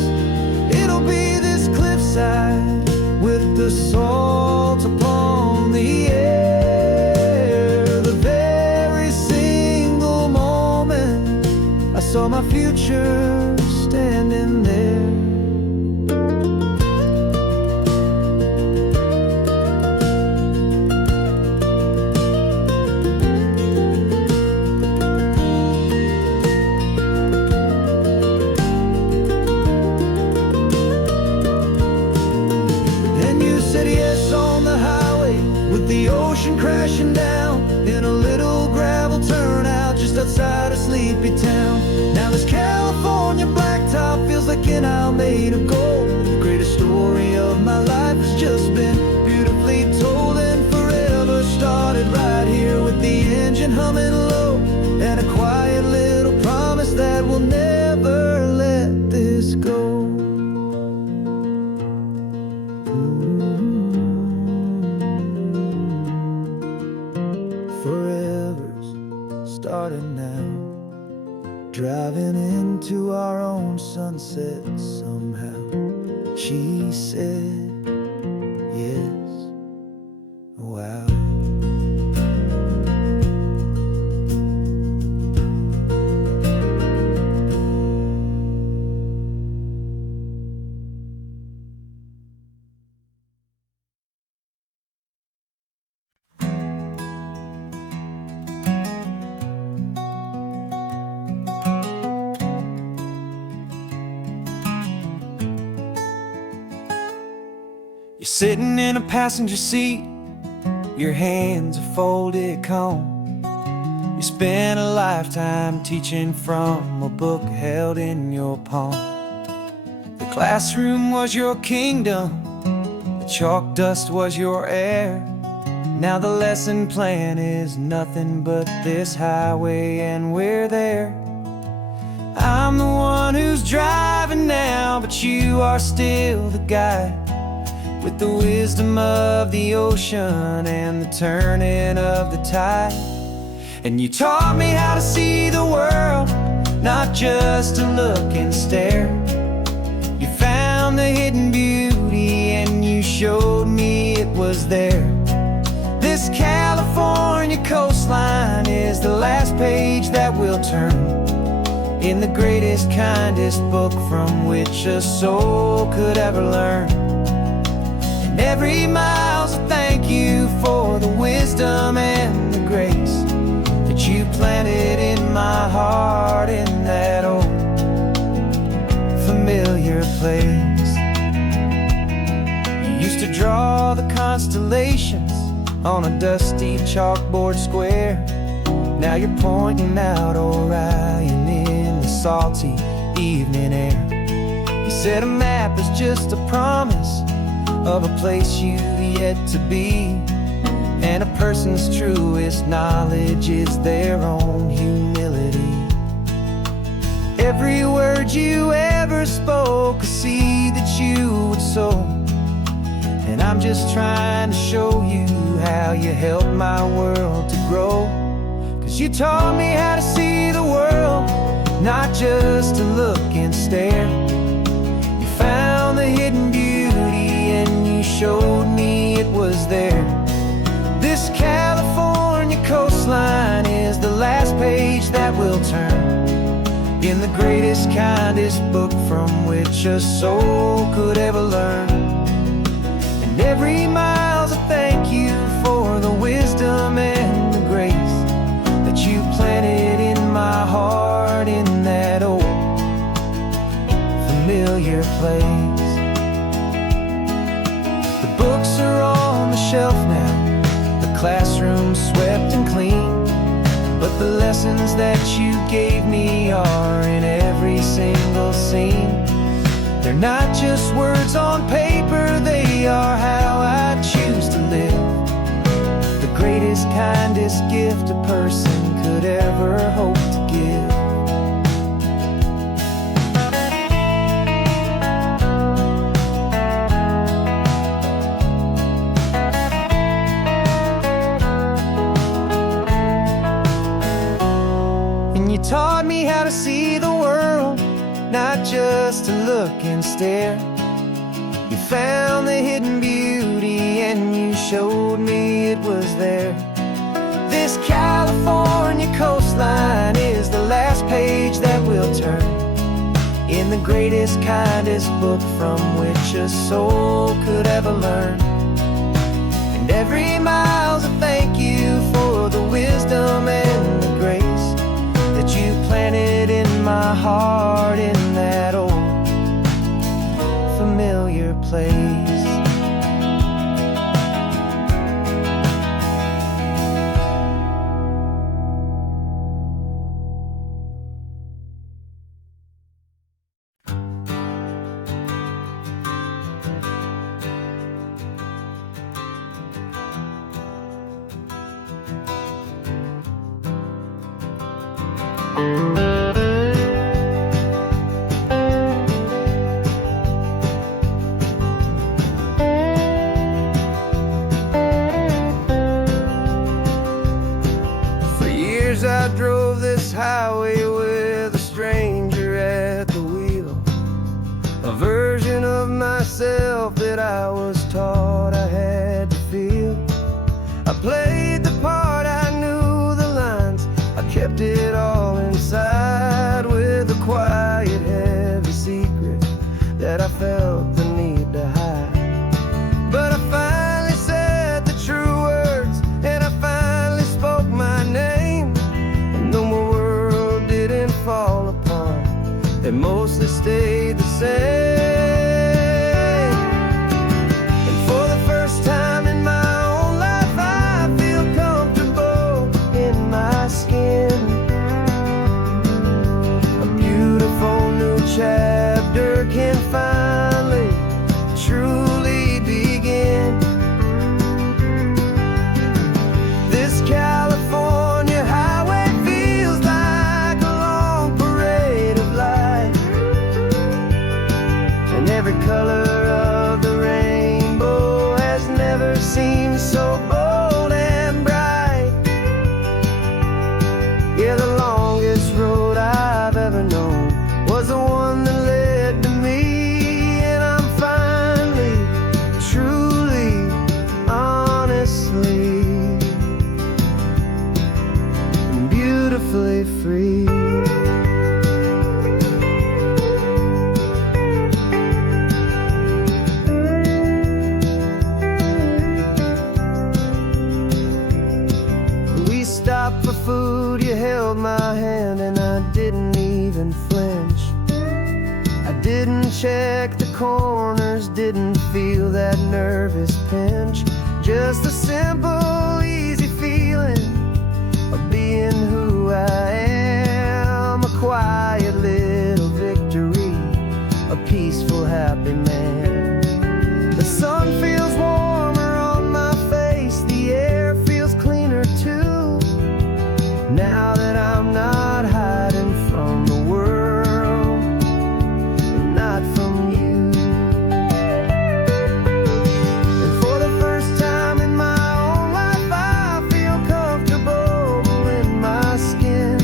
it'll be this cliffside with the salt upon the air. The very single moment I saw my future standing there. said yes on the highway with the ocean crashing down in a little gravel turnout just outside of Sleepy Town. Now this California blacktop feels like an aisle made of gold. The greatest story of my life has just been beautifully told, and forever started right here with the engine humming low, and a quiet little promise that we'll never let this go. Forever's started now, driving into our own sunset somehow. She said yes, wow. You're sitting in a passenger seat, your hands are folded calm. You spent a lifetime teaching from a book held in your palm. The classroom was your kingdom, the chalk dust was your air. Now the lesson plan is nothing but this highway, and we're there. I'm the one who's driving now, but you are still the guide, with the wisdom of the ocean and the turning of the tide. And you taught me how to see the world, not just to look and stare. You found the hidden beauty and you showed me it was there. This California coastline is the last page that we'll turn in the greatest, kindest book from which a soul could ever learn. Every mile's a thank you for the wisdom and the grace that you planted in my heart in that old familiar place. You used to draw the constellations on a dusty chalkboard square. Now you're pointing out Orion in the salty evening air. You said a map is just a promise of a place you've yet to be, and a person's truest knowledge is their own humility. Every word you ever spoke, a seed that you would sow, and I'm just trying to show you how you helped my world to grow. 'Cause you taught me how to see the world, not just to look and stare. You found the hidden beauty and you showed me it was there. This California coastline is the last page that we'll turn in the greatest, kindest book from which a soul could ever learn. And every mile's a thank you for the wisdom and the grace that you planted in my heart in that old familiar place. Books are on the shelf now, the classroom swept and clean, but the lessons that you gave me are in every single scene. They're not just words on paper, they are how I choose to live. The greatest, kindest gift a person could ever hope to give. Taught me how to see the world, not just to look and stare. You found the hidden beauty and you showed me it was there. This California coastline is the last page that we'll turn in the greatest, kindest book from which a soul could ever learn. And every mile's a thank you for the wisdom and the grace you planted in my heart in that old familiar place. For years I drove this highway with a stranger at the wheel, a version of myself that I was taught I had to feel. I played the part, I knew the lines, I kept it all inside with a quiet, heavy secret that I felt the need to hide. But I finally said the true words, and I finally spoke my name. And though my world didn't fall apart, it mostly stayed the same. And for the first time in my own life, I feel comfortable in my skin. A beautiful new chapter can finally truly begin. This California highway feels like a long parade of light, and every color of the rainbow has never seemed so bold and bright. Yeah, the longest road I've ever known was the one that led to me, and I'm finally, truly, honestly, and beautifully free. We stopped for food, you held my hand, and I didn't even flinch. I didn't check the corners, didn't feel that nervous pinch. Just a simple, easy feeling of being who I am. A quiet little victory, a peaceful, happy man. The sun feels warmer on my face, the air feels cleaner too, now that I'm not hiding from the world, and not from you. And for the first time in my own life, I feel comfortable in my skin.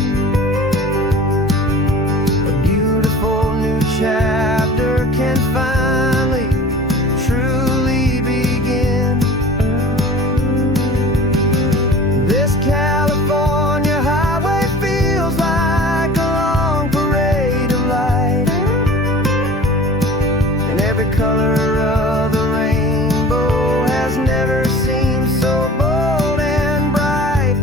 A beautiful new chapter can finally truly begin. This California highway feels like a long parade of light, and every color of the rainbow has never seemed so bold and bright.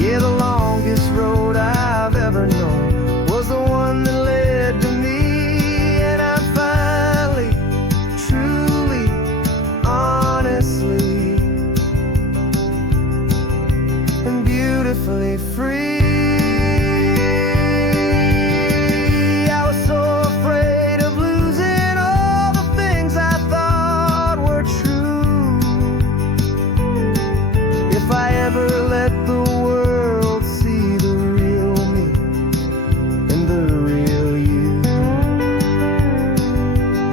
Yeah, the longest road I've ever known was the one that led to me, and I'm finally, truly, honestly, and beautifully free. I was so afraid of losing all the things I thought were true. If I ever let the world see the real me and the real you.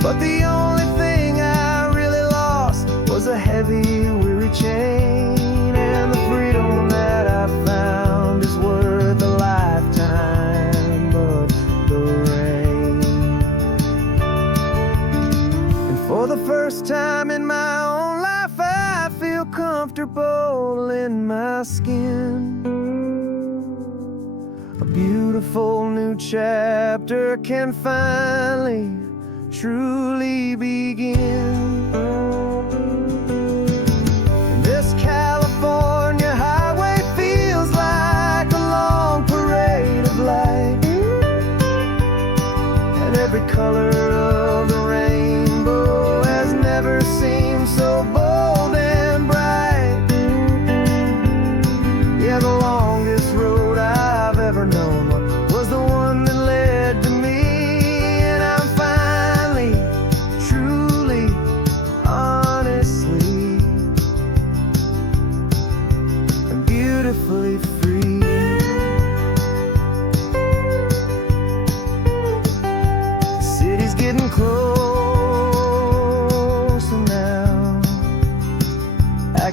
But the only thing I really lost was a heavy, weary chain, and the freedom that I found is worth a lifetime of the rain. And for the first time in my own life, I feel comfortable in my skin. A beautiful new chapter can finally, truly begin. This California highway feels like a long parade of light, and every color of the rainbow has never seemed so bold and bright. Yeah, the longest road I've ever known was the one that led to me, and I'm finally, truly,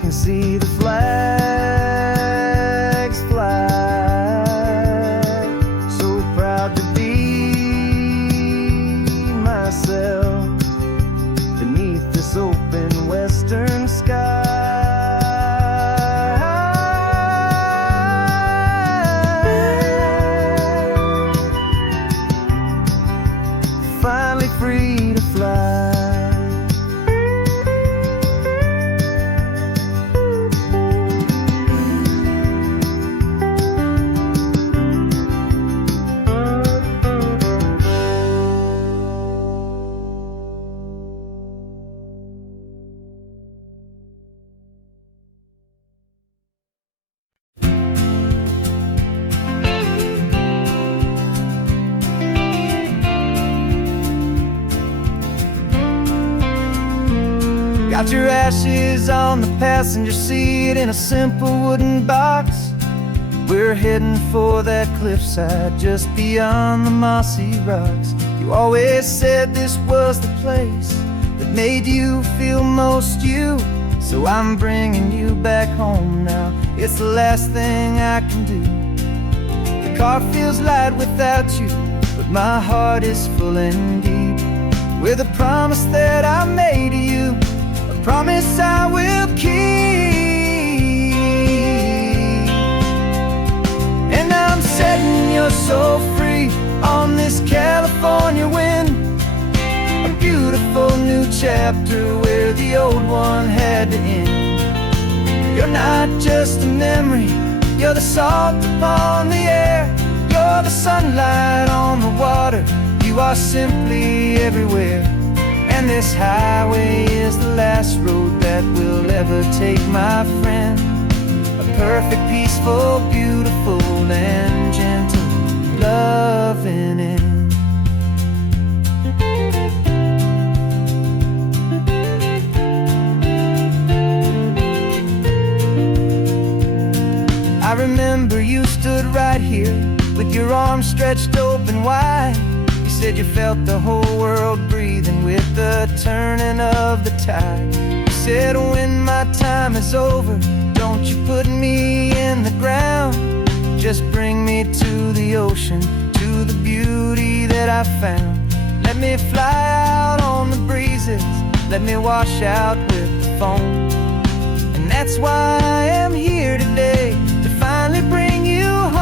can see the flags fly. So proud to be myself beneath this open western sky. Finally free to fly. Got your ashes on the passenger seat in a simple wooden box. We're heading for that cliffside just beyond the mossy rocks. You always said this was the place that made you feel most you. So I'm bringing you back home now. It's the last thing I can do. The car feels light without you, but my heart is full and deep with a promise that I made to you. Promise I will keep. And I'm setting your soul free on this California wind. A beautiful new chapter where the old one had to end. You're not just a memory, you're the salt upon the air. You're the sunlight on the water, you are simply everywhere. And this highway is the last road that we'll ever take, my friend. A perfect, peaceful, beautiful, and gentle loving end. I remember you stood right here with your arms stretched open wide. You said you felt the whole world breathing with the turning of the tide. You said when my time is over, don't you put me in the ground. Just bring me to the ocean, to the beauty that I found. Let me fly out on the breezes, let me wash out with the foam. And that's why I am here today, to finally bring you home.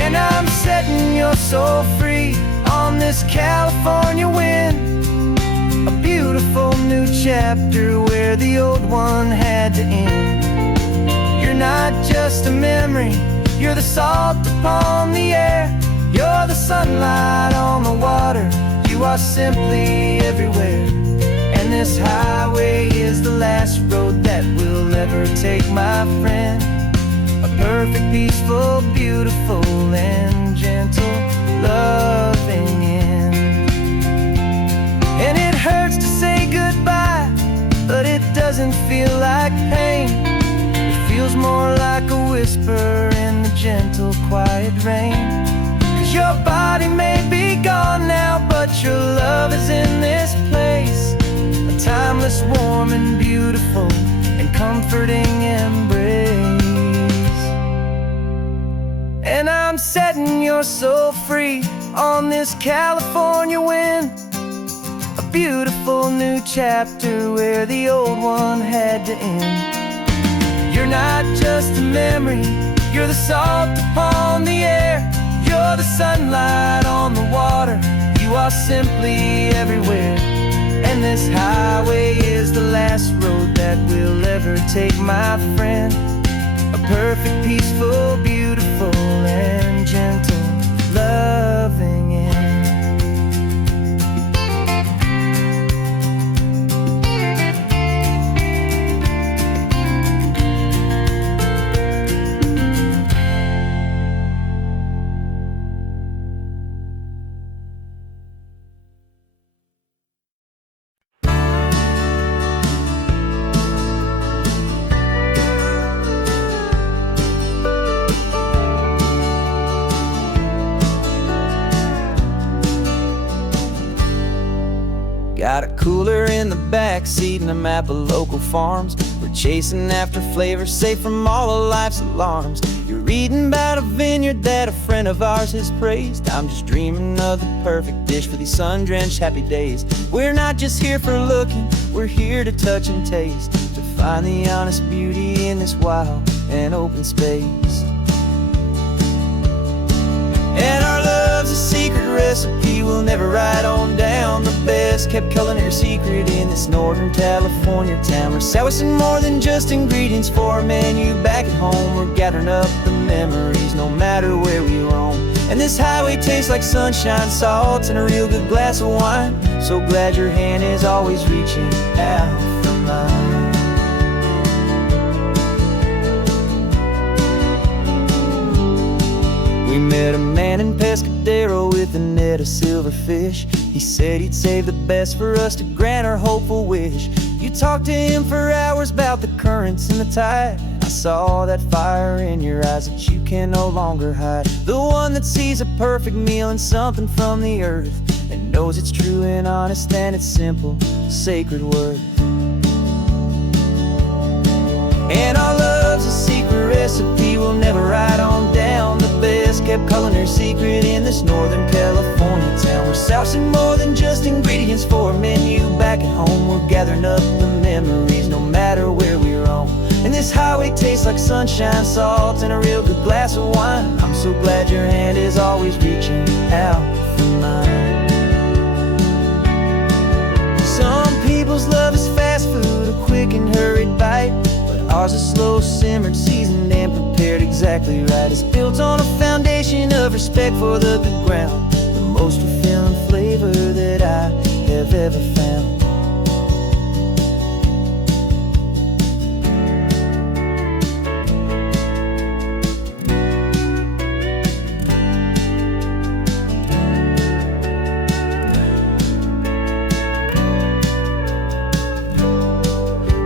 And I'm setting your soul free on this California wind. A beautiful new chapter where the old one had to end. You're not just a memory, you're the salt upon the air. You're the sunlight on the water, you are simply everywhere. And this highway is the last road that we'll ever take, my friend. A perfect, peaceful, beautiful, and gentle loving end. And it hurts to say goodbye, but it doesn't feel like pain. It feels more like a whisper in the gentle, quiet rain. 'Cause your body may be gone now, but your love is in this place. A timeless, warm, and beautiful, and comforting embrace. And I'm setting your soul free on this California wind. A beautiful new chapter where the old one had to end. You're not just a memory, you're the salt upon the air. You're the sunlight on the water, you are simply everywhere. And this highway is the last road that we'll ever take, my friend. A perfect, peaceful, beautiful, and gentle loving end. Got a cooler in the back seat and a map of local farms. We're chasing after flavors safe from all of life's alarms. You're reading about a vineyard that a friend of ours has praised. I'm just dreaming of the perfect dish for these sun-drenched happy days. We're not just here for looking, we're here to touch and taste, to find the honest beauty in this wild and open space. And our love's a secret recipe we'll never write on down. The best kept culinary secret in this Northern California town. We're sourcing more than just ingredients for a menu back at home. We're gathering up the memories no matter where we roam. And this highway tastes like sunshine, salt, and a real good glass of wine. So glad your hand is always reaching out for mine. We met a man in Pescadero with a net of silverfish. He said he'd save the best for us to grant our hopeful wish. You talked to him for hours about the currents and the tide. I saw that fire in your eyes that you can no longer hide. The one that sees a perfect meal in something from the earth, and knows it's true and honest and it's simple, sacred worth. And our love's a secret recipe we'll never write on down. The best kept culinary secret in this Northern California town. We're sourcing more than just ingredients for a menu back at home. We're gathering up the memories no matter where we roam. And this highway tastes like sunshine, salt, and a real good glass of wine. I'm so glad your hand is always reaching out for mine. Some people's love is fast food, a quick and hurried bite. Ours is slow simmered, seasoned, and prepared exactly right. It's built on a foundation of respect for the good ground, the most fulfilling flavor that I have ever found.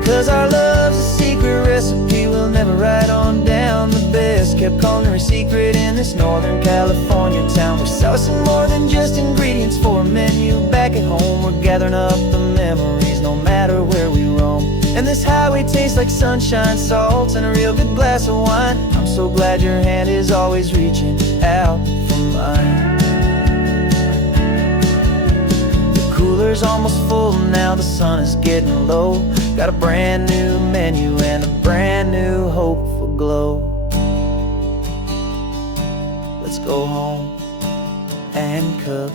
'Cause our love's a secret recipe we'll never write on down. The best kept culinary secret in this Northern California town. We're sourcing more than just ingredients for a menu back at home. We're gathering up the memories no matter where we roam. And this highway tastes like sunshine, salt, and a real good glass of wine. I'm so glad your hand is always reaching out for mine. Cooler's almost full now, the sun is getting low. Got a brand new menu and a brand new hopeful glow. Let's go home and cook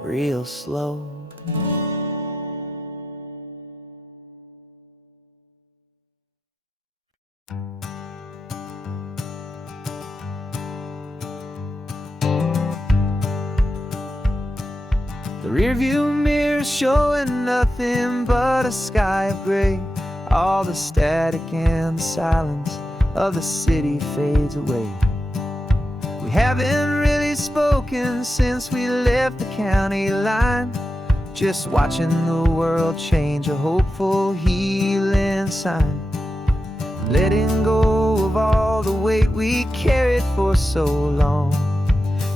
real slow. The rearview mirror's showing nothing but a sky of gray. All the static and the silence of the city fades away. We haven't really spoken since we left the county line, just watching the world change, a hopeful healing sign. Letting go of all the weight we carried for so long,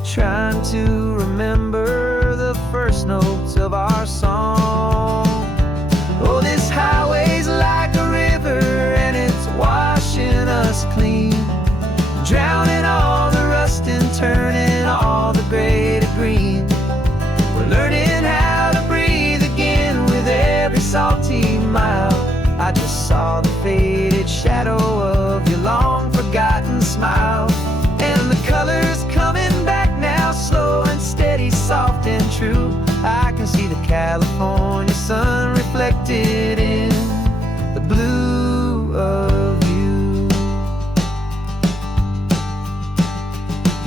trying to remember the first notes of our song. Oh, this highway's like a river and it's washing us clean, drowning all the rust and turning all the gray to green. We're learning how to breathe again with every salty mile. I just saw the faded shadow of your long forgotten smile, and the colors coming back now, slow and steady, soft and true. I can see the California sun reflected in the blue of you.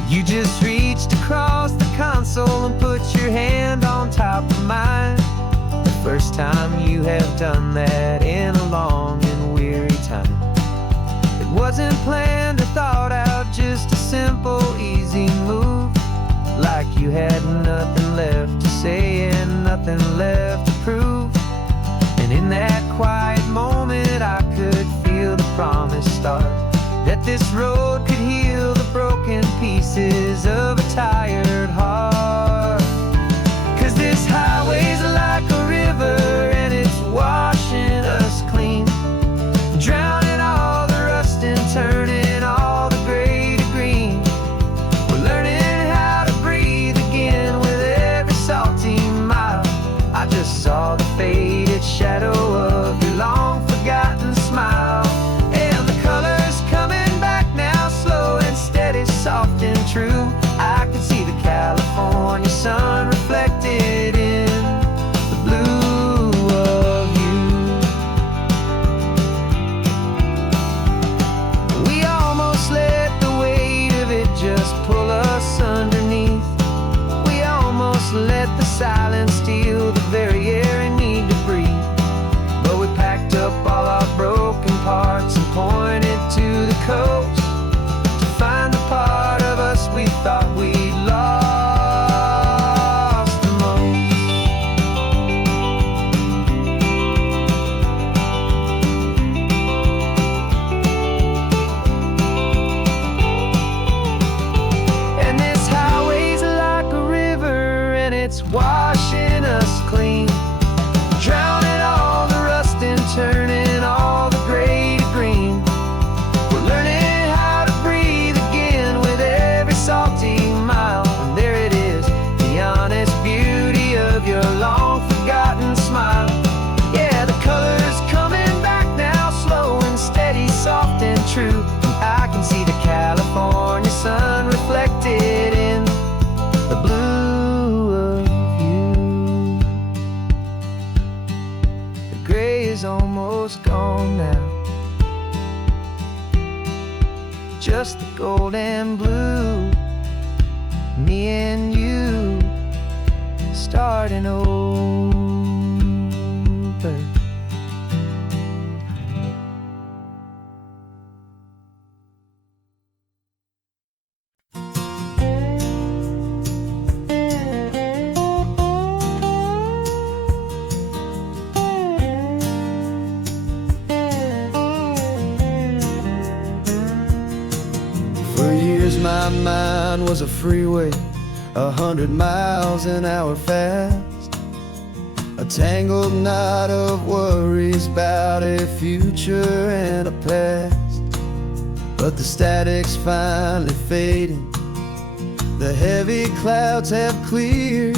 You just reached across the console and put your hand on top of mine. The first time you have done that in a long and weary time. It wasn't planned or thought out, just a simple, easy move. Like you had nothing left to say and nothing left to prove. And in that quiet moment I could feel the promise start, that this road could heal the broken pieces of a tired heart. 'Cause this highway's like shadow of your long forgotten smile. And the colors coming back now, slow and steady, soft and true. I can see the California sun reflected in the blue of you. We almost let the weight of it just pull us underneath. We almost let the silence steal the very air and need to breathe. But we packed up all our broken parts and pointed to the coast to find the part of us we thought we'd lost the most. And this highway's like a river, and it's washing us clean, drowning all the rust and turning all the gray to green. We're learning how to breathe again with every salty mile. And there it is, the honest beauty of your long forgotten smile. Yeah, the colors coming back now, slow and steady, soft and true. I can see the California sun reflected in the blue of you. The gray is almost gone now, just the gold and blue. Me and you starting over. For years my mind was a freeway, 100 miles an hour fast, a tangled knot of worries about a future and a past. But the static's finally fading, the heavy clouds have cleared,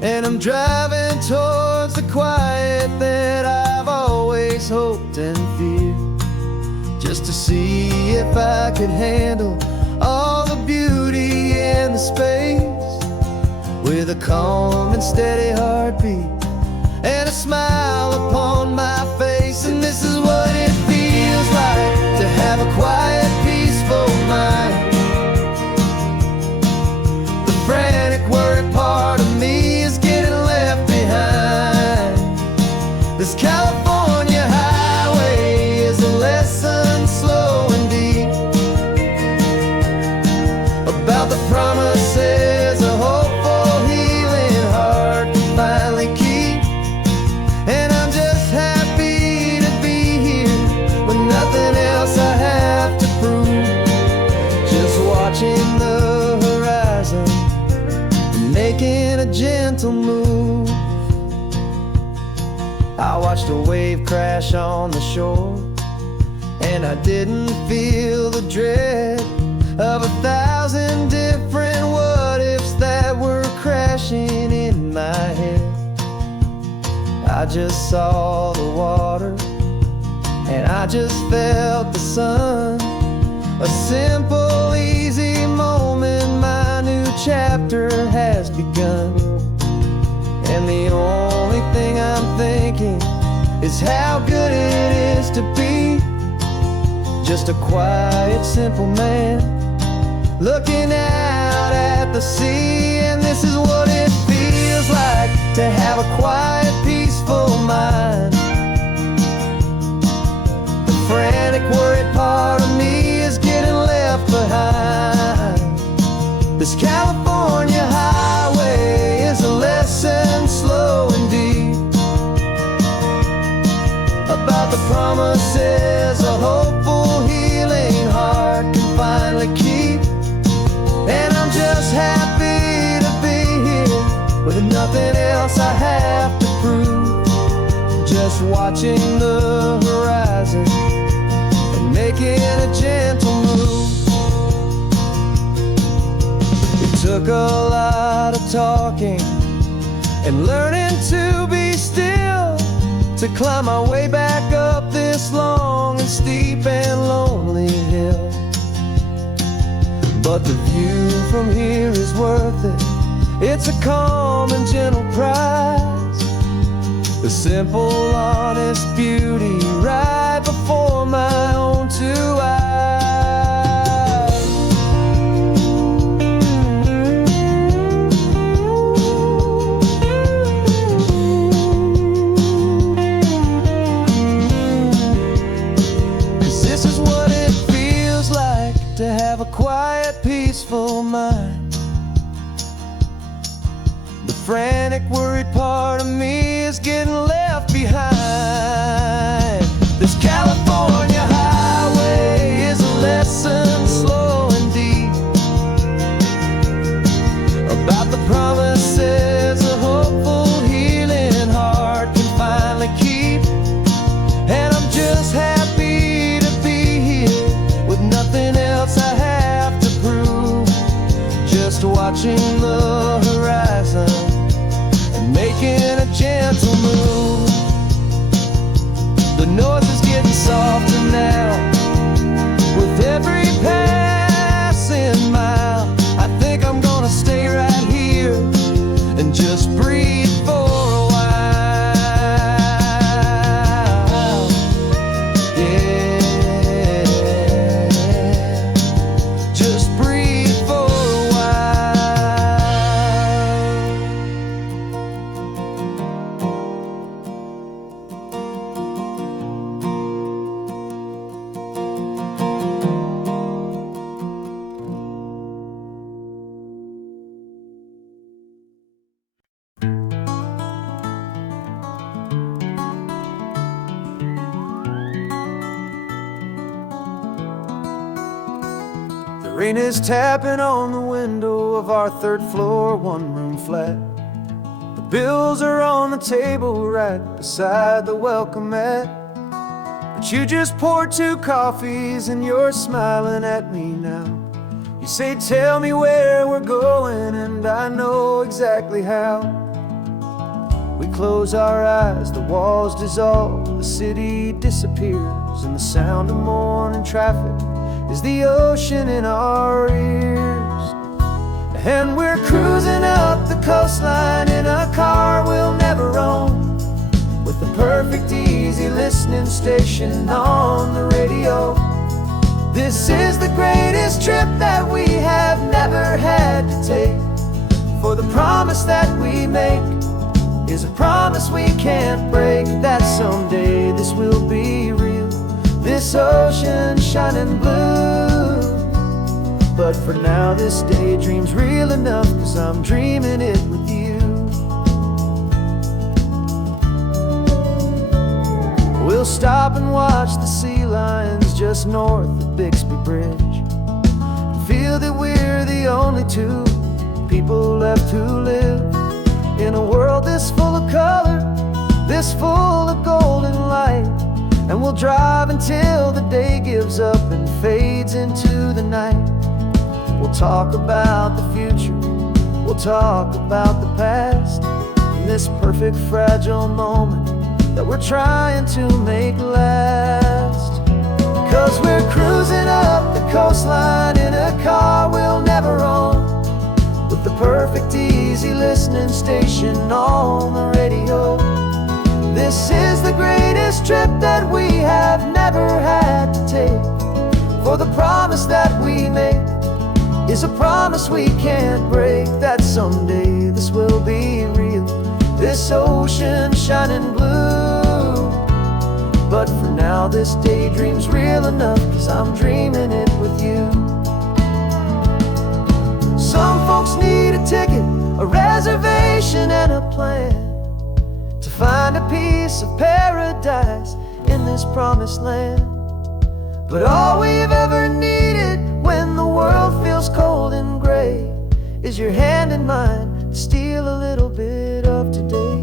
and I'm driving towards the quiet that I've always hoped and feared, just to see if I could handle all the beauty and the space, with a calm and steady heartbeat and a smile upon my face. And this is what it feels like to have a quiet, peaceful mind. The frantic, worried part of me is getting left behind. This California highway is a lesson slow and deep about the promises a hopeful, healing heart can finally keep. And I'm just happy to be here with nothing else I have to prove, just watching the horizon and making a gentle move. I watched a wave crash on the shore, and I didn't feel the dread of 1,000 different what-ifs that were crashing in my head. I just saw the water, and I just felt the sun. A simple, easy moment, my new chapter has begun. And the only thing I'm thinking is how good it is to be just a quiet, simple man looking out at the sea. And this is what it feels like to have a quiet, peaceful mind. The frantic, worried part of me is getting left behind. This California highway is a lesson slow and deep about the promises a hopeful, healing heart can finally keep. And I'm just happy to be here with nothing else I have to prove, just watching the horizon and making a gentle move. It took a lot of talking and learning to be still to climb my way back up this long and steep and lonely hill. But the view from here is worth it. It's a calm and gentle prize, the simple, honest beauty right before my own two eyes. Cause this is what it feels like to have a quiet, peaceful mind. The frantic, worried part of me is getting left behind. This California highway is a lesson slow and deep about the promises a hopeful, healing heart can finally keep. And I'm just happy to be here with nothing else I have to prove, just watching the horizon and making a gentle move. The noise is getting softer now with every passing mile. I think I'm gonna stay right here and just breathe for a while. Yeah, just breathe for a The rain is tapping on the window of our third floor, one-room flat. The bills are on the table right beside the welcome mat. But you just poured 2 coffees and you're smiling at me now. You say, tell me where we're going, and I know exactly how. We close our eyes, the walls dissolve, the city disappears, and the sound of morning traffic is the ocean in our ears. And we're cruising up the coastline in a car we'll never own, with the perfect easy listening station on the radio. This is the greatest trip that we have never had to take, for the promise that we make is a promise we can't break, that someday this will be real, this ocean shining blue. But for now this daydream's real enough, cause I'm dreaming it with you. We'll stop and watch the sea lions just north of Bixby Bridge, and feel that we're the only 2 people left who live in a world this full of color, this full of golden light. And we'll drive until the day gives up and fades into the night. We'll talk about the future, we'll talk about the past, in this perfect fragile moment that we're trying to make last. Cause we're cruising up the coastline in a car we'll never own, with the perfect easy listening station on the radio. This is the greatest trip that we have never had to take, for the promise that we make is a promise we can't break, that someday this will be real, this ocean shining blue. But for now this daydream's real enough, cause I'm dreaming it with you. Some folks need a ticket, a reservation and a plan to find a piece of paradise in this promised land. But all we've ever needed when the world feels cold and gray is your hand in mine to steal a little bit of today.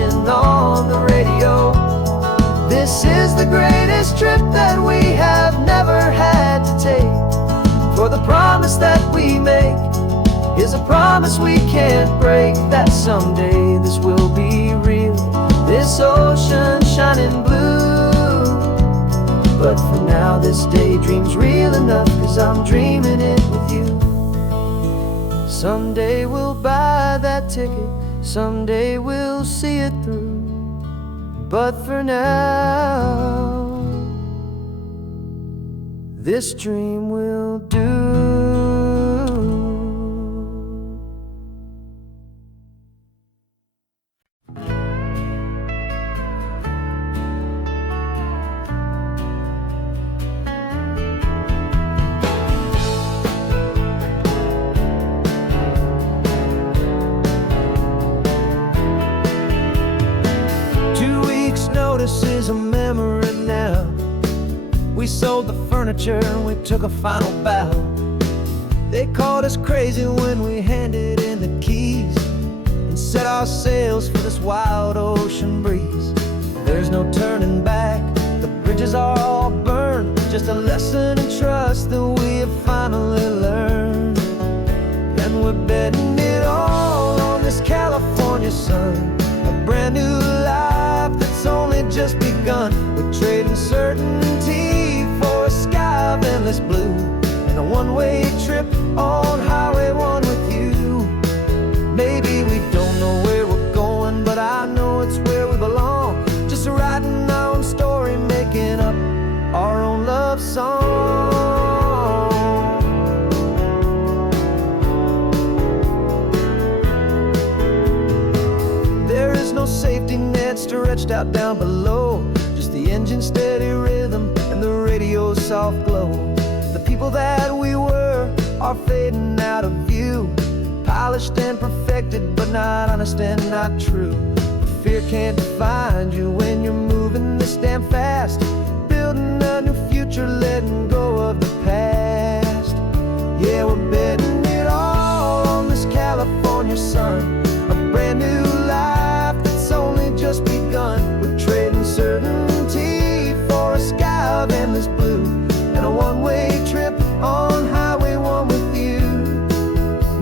station on the radio. This is the greatest trip that we have never had to take. For the promise that we make is a promise we can't break, that someday this will be real, this ocean shining blue. But for now this daydream's real enough, 'cause I'm dreaming it with you. Someday we'll buy that ticket, someday we'll see it through. But for now, this dream will do. 2 weeks' notice is a memory now. We sold the furniture and we took a final bow. They called us crazy when we handed in the keys and set our sails for this wild ocean breeze. There's no turning back, the bridges are all burned, just a lesson in trust that we have finally learned. And we're betting it all on this California sun, a brand new life that's only just begun. We're trading certainty for a sky of endless blue, and a one-way trip on Highway 1 with you. Maybe we don't know where we're going, but I know it's where we belong. Just writing our own story, making up our own love song. There is no safety net stretched out down below, just the engine's steady rhythm and the radio's soft glow. The people that we were are fading out of view, polished and perfected, but not honest and not true. Fear can't define you when you're moving this damn fast, building a new future, letting go of the past. Yeah, we're betting it all on this California sun, a brand new life that's only just begun. We're trading certainty for a sky of endless blue, and a one-way trip on Highway 1 with you.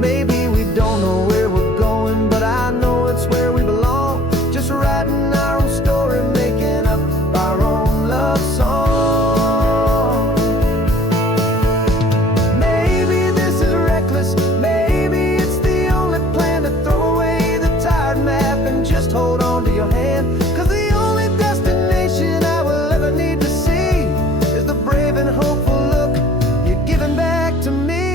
Maybe we don't know where we're going, but I know it's where we belong. Just writing our own story, making up our own love song. Maybe this is reckless, maybe it's the only plan to throw away the tired map and just hold on to your hand. 'Cause the only destination I will ever need to see is the brave and hopeful look you're giving back to me.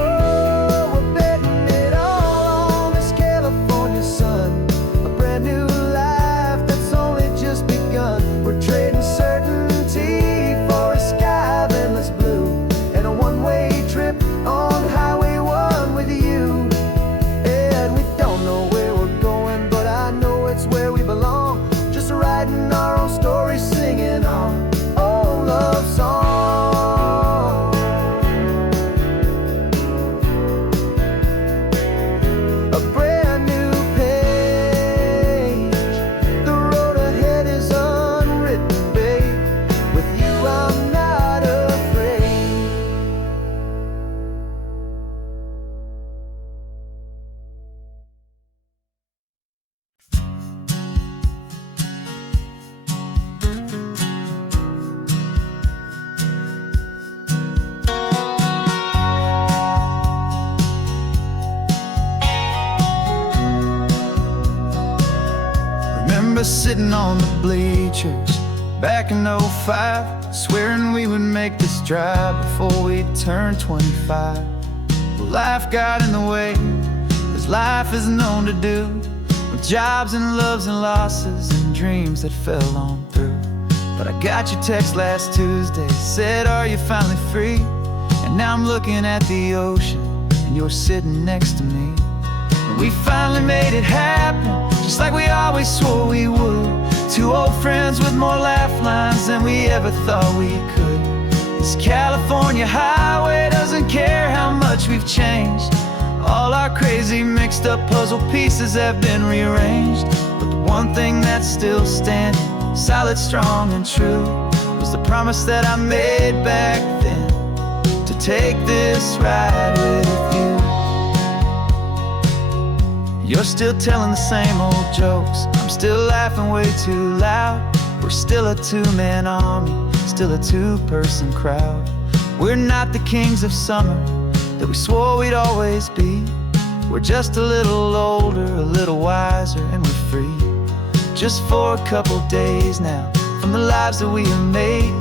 Oh, we're betting it all on this California sun, a brand new life that's only just begun. We're trading certainty for a sky of endless blue, and a one-way trip on Highway 1 with you. And we don't know where we're going, but I know it's where we belong. Just writing our own story, singing our own love song. A brand new page, the road ahead is unwritten, babe. With you I'm not afraid. Remember sitting on the bleachers back in '05, swearing we would make this drive before we turned 25. Well, life got in the way, as life is known to do, with jobs and loves and losses and dreams that fell on through. But I got your text last Tuesday, said, are you finally free? And now I'm looking at the ocean, and you're sitting next to me. And We finally made it happen, just like we always swore we would. Two old friends with more laugh lines than we ever thought we could. This California highway doesn't care how much we've changed. All our crazy mixed up puzzle pieces have been rearranged. But the one thing that's still standing, solid, strong, and true, was the promise that I made back then, to take this ride with you. You're still telling the same old jokes, I'm still laughing way too loud. We're still a two-man army, still a two-person crowd. We're not the kings of summer that we swore we'd always be. We're just a little older, a little wiser, and we're free. Just for a couple days now, from the lives that we have made,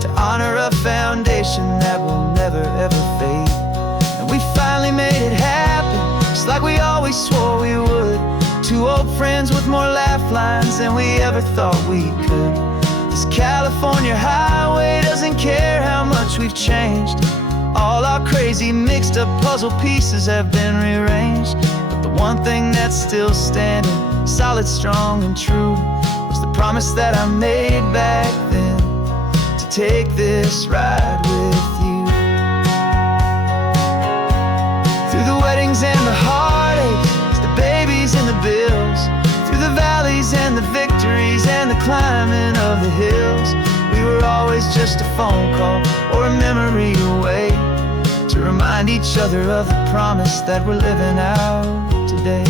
to honor a foundation that will never ever fade. And we finally made it happen, just like we always swore we would. Two old friends with more laugh lines than we ever thought we could. This California highway doesn't care how much we've changed. All our crazy mixed up puzzle pieces have been rearranged. But the one thing that's still standing, solid, strong, and true, was the promise that I made back then, to take this ride with you. Through the weddings and the heartaches, the babies and the bills, through the valleys and the victories and the climbing of the hills, we were always just a phone call or a memory away, to remind each other of the promise that we're living out today.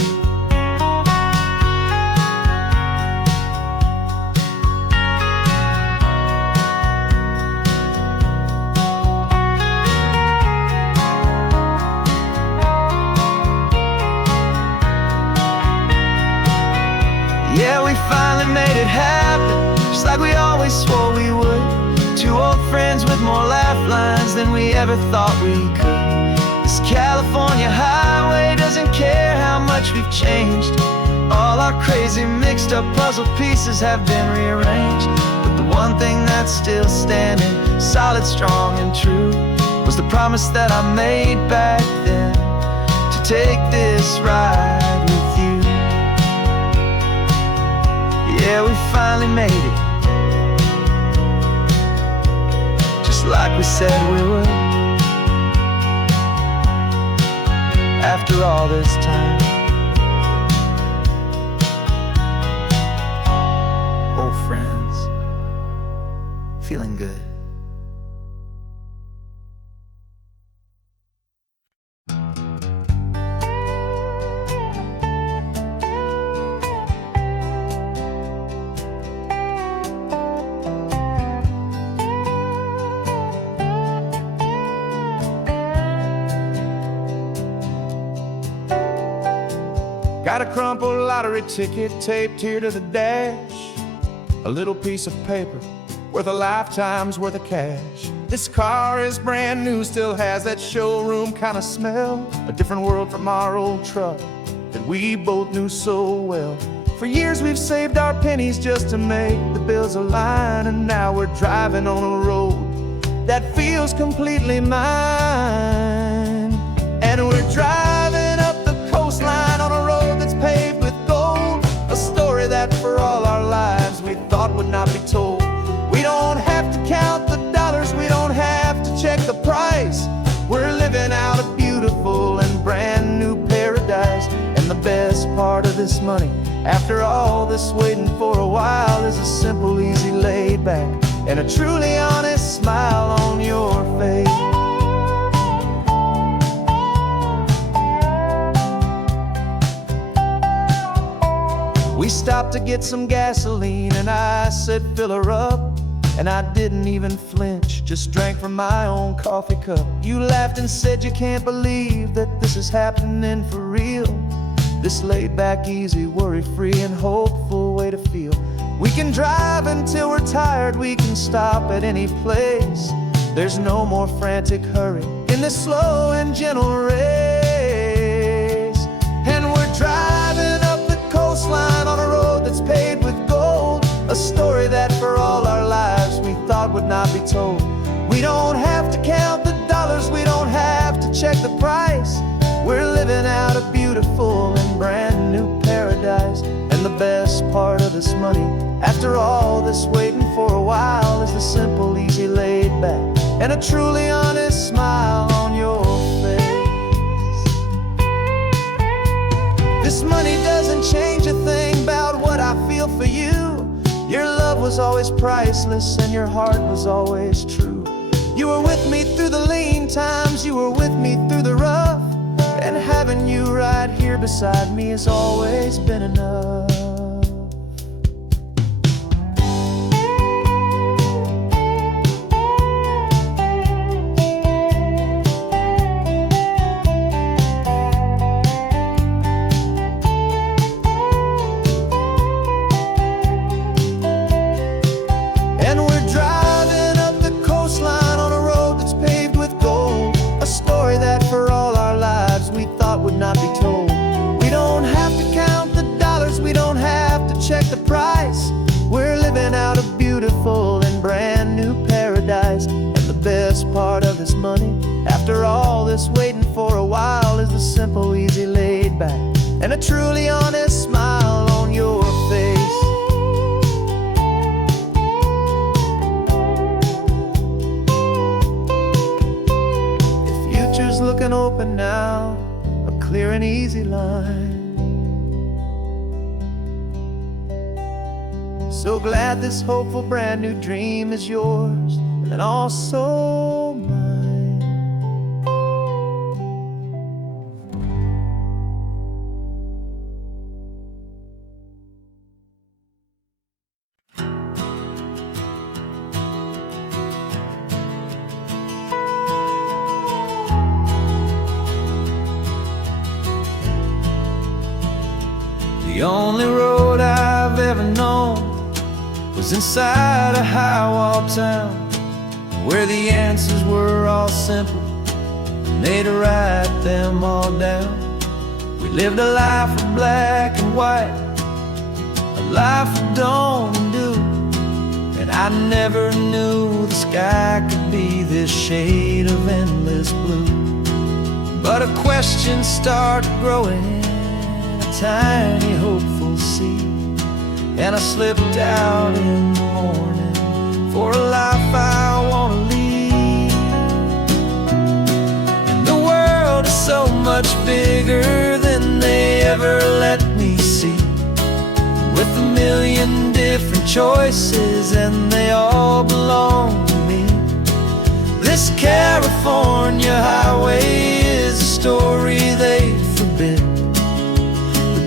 Yeah, we finally made it happen, just like we always swore we would. Two old friends with more laugh lines than we ever thought we could. This California highway doesn't care how much we've changed. All our crazy mixed up puzzle pieces have been rearranged. But the one thing that's still standing, solid, strong, and true, was the promise that I made back then, to take this ride with you. Yeah, we finally made it, just like we said we would. After all this time, old friends, feeling good. Got a crumpled lottery ticket taped here to the dash, a little piece of paper worth a lifetime's worth of cash. This car is brand new, still has that showroom kind of smell, a different world from our old truck that we both knew so well. For years we've saved our pennies just to make the bills align, and now we're driving on a road that feels completely mine. And we're driving up the coastline on a road that's paved with gold, a story that for all our lives we thought would not be told. We don't have to count the dollars, we don't have to check the price. We're living out a beautiful and brand new paradise. And the best part of this money, after all this waiting for a while, is a simple, easy laid back and a truly honest smile on your face. We stopped to get some gasoline and I said fill her up, and I didn't even flinch, just drank from my own coffee cup. You laughed and said you can't believe that this is happening for real. This laid back, easy, worry-free and hopeful way to feel. We can drive until we're tired, we can stop at any place. There's no more frantic hurry in this slow and gentle race. And we're driving up the coastline on a road that's paved with gold, a story that for all our lives we thought would not be told. We don't have to count the dollars, we don't have to check the price. We're living out a beautiful this money. After all this waiting for a while is the simple, easy, laid back, and a truly honest smile on your face. This money doesn't change a thing about what I feel for you. Your love was always priceless and your heart was always true. You were with me through the lean times, you were with me through the rough, and having you right here beside me has always been enough. Not be told. We don't have to count the dollars, we don't have to check the price. We're living out a beautiful and brand new paradise. And the best part of this money, after all this waiting for a while, is the simple, easy, laid back, and a truly honest smile on your face. The future's looking open now, clear and easy line. So glad this hopeful brand new dream is yours and also mine. The only road I've ever known was inside a high-wall town, where the answers were all simple and they'd write them all down. We lived a life of black and white, a life of dawn and dew, and I never knew the sky could be this shade of endless blue. But a question started growing, tiny hopeful seed, and I slipped out in the morning for a life I want to lead. And the world is so much bigger than they ever let me see, with a million different choices and they all belong to me. This California highway is a story they forbid,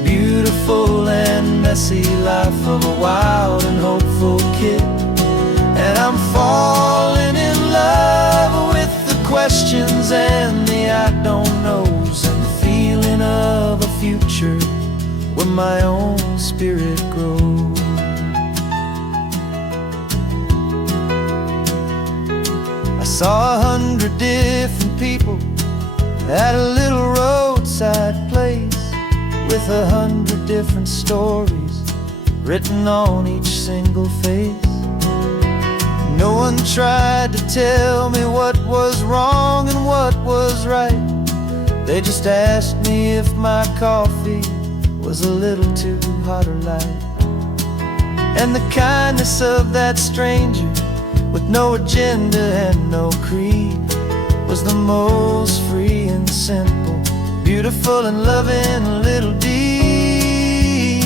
beautiful and messy life of a wild and hopeful kid. And I'm falling in love with the questions and the I don't knows, and the feeling of a future where my own spirit grows. I saw 100 different people at a little roadside place, with 100 different stories written on each single face. No one tried to tell me what was wrong and what was right. They just asked me if my coffee was a little too hot or light. And the kindness of that stranger, with no agenda and no creed, was the most free and simple, beautiful and loving little deed.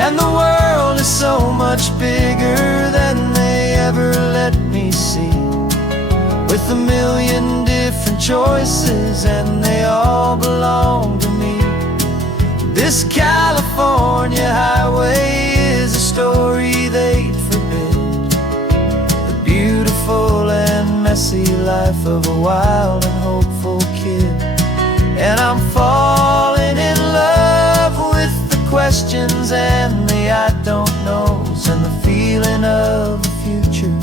And the world is so much bigger than they ever let me see, with a million different choices and they all belong to me. This California highway is a story they'd forbid, the beautiful and messy life of a wild and hopeful kid. And I'm falling in love with the questions and the I don't knows, and the feeling of a future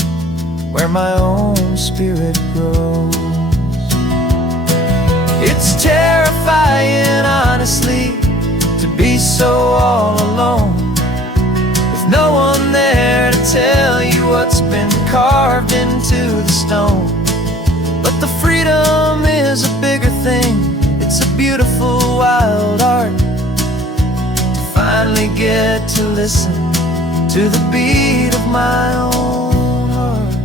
where my own spirit grows. It's terrifying, honestly, to be so all alone, with no one there to tell you what's been carved into the stone. But the freedom is a bigger thing. It's a beautiful wild art to finally get to listen to the beat of my own heart.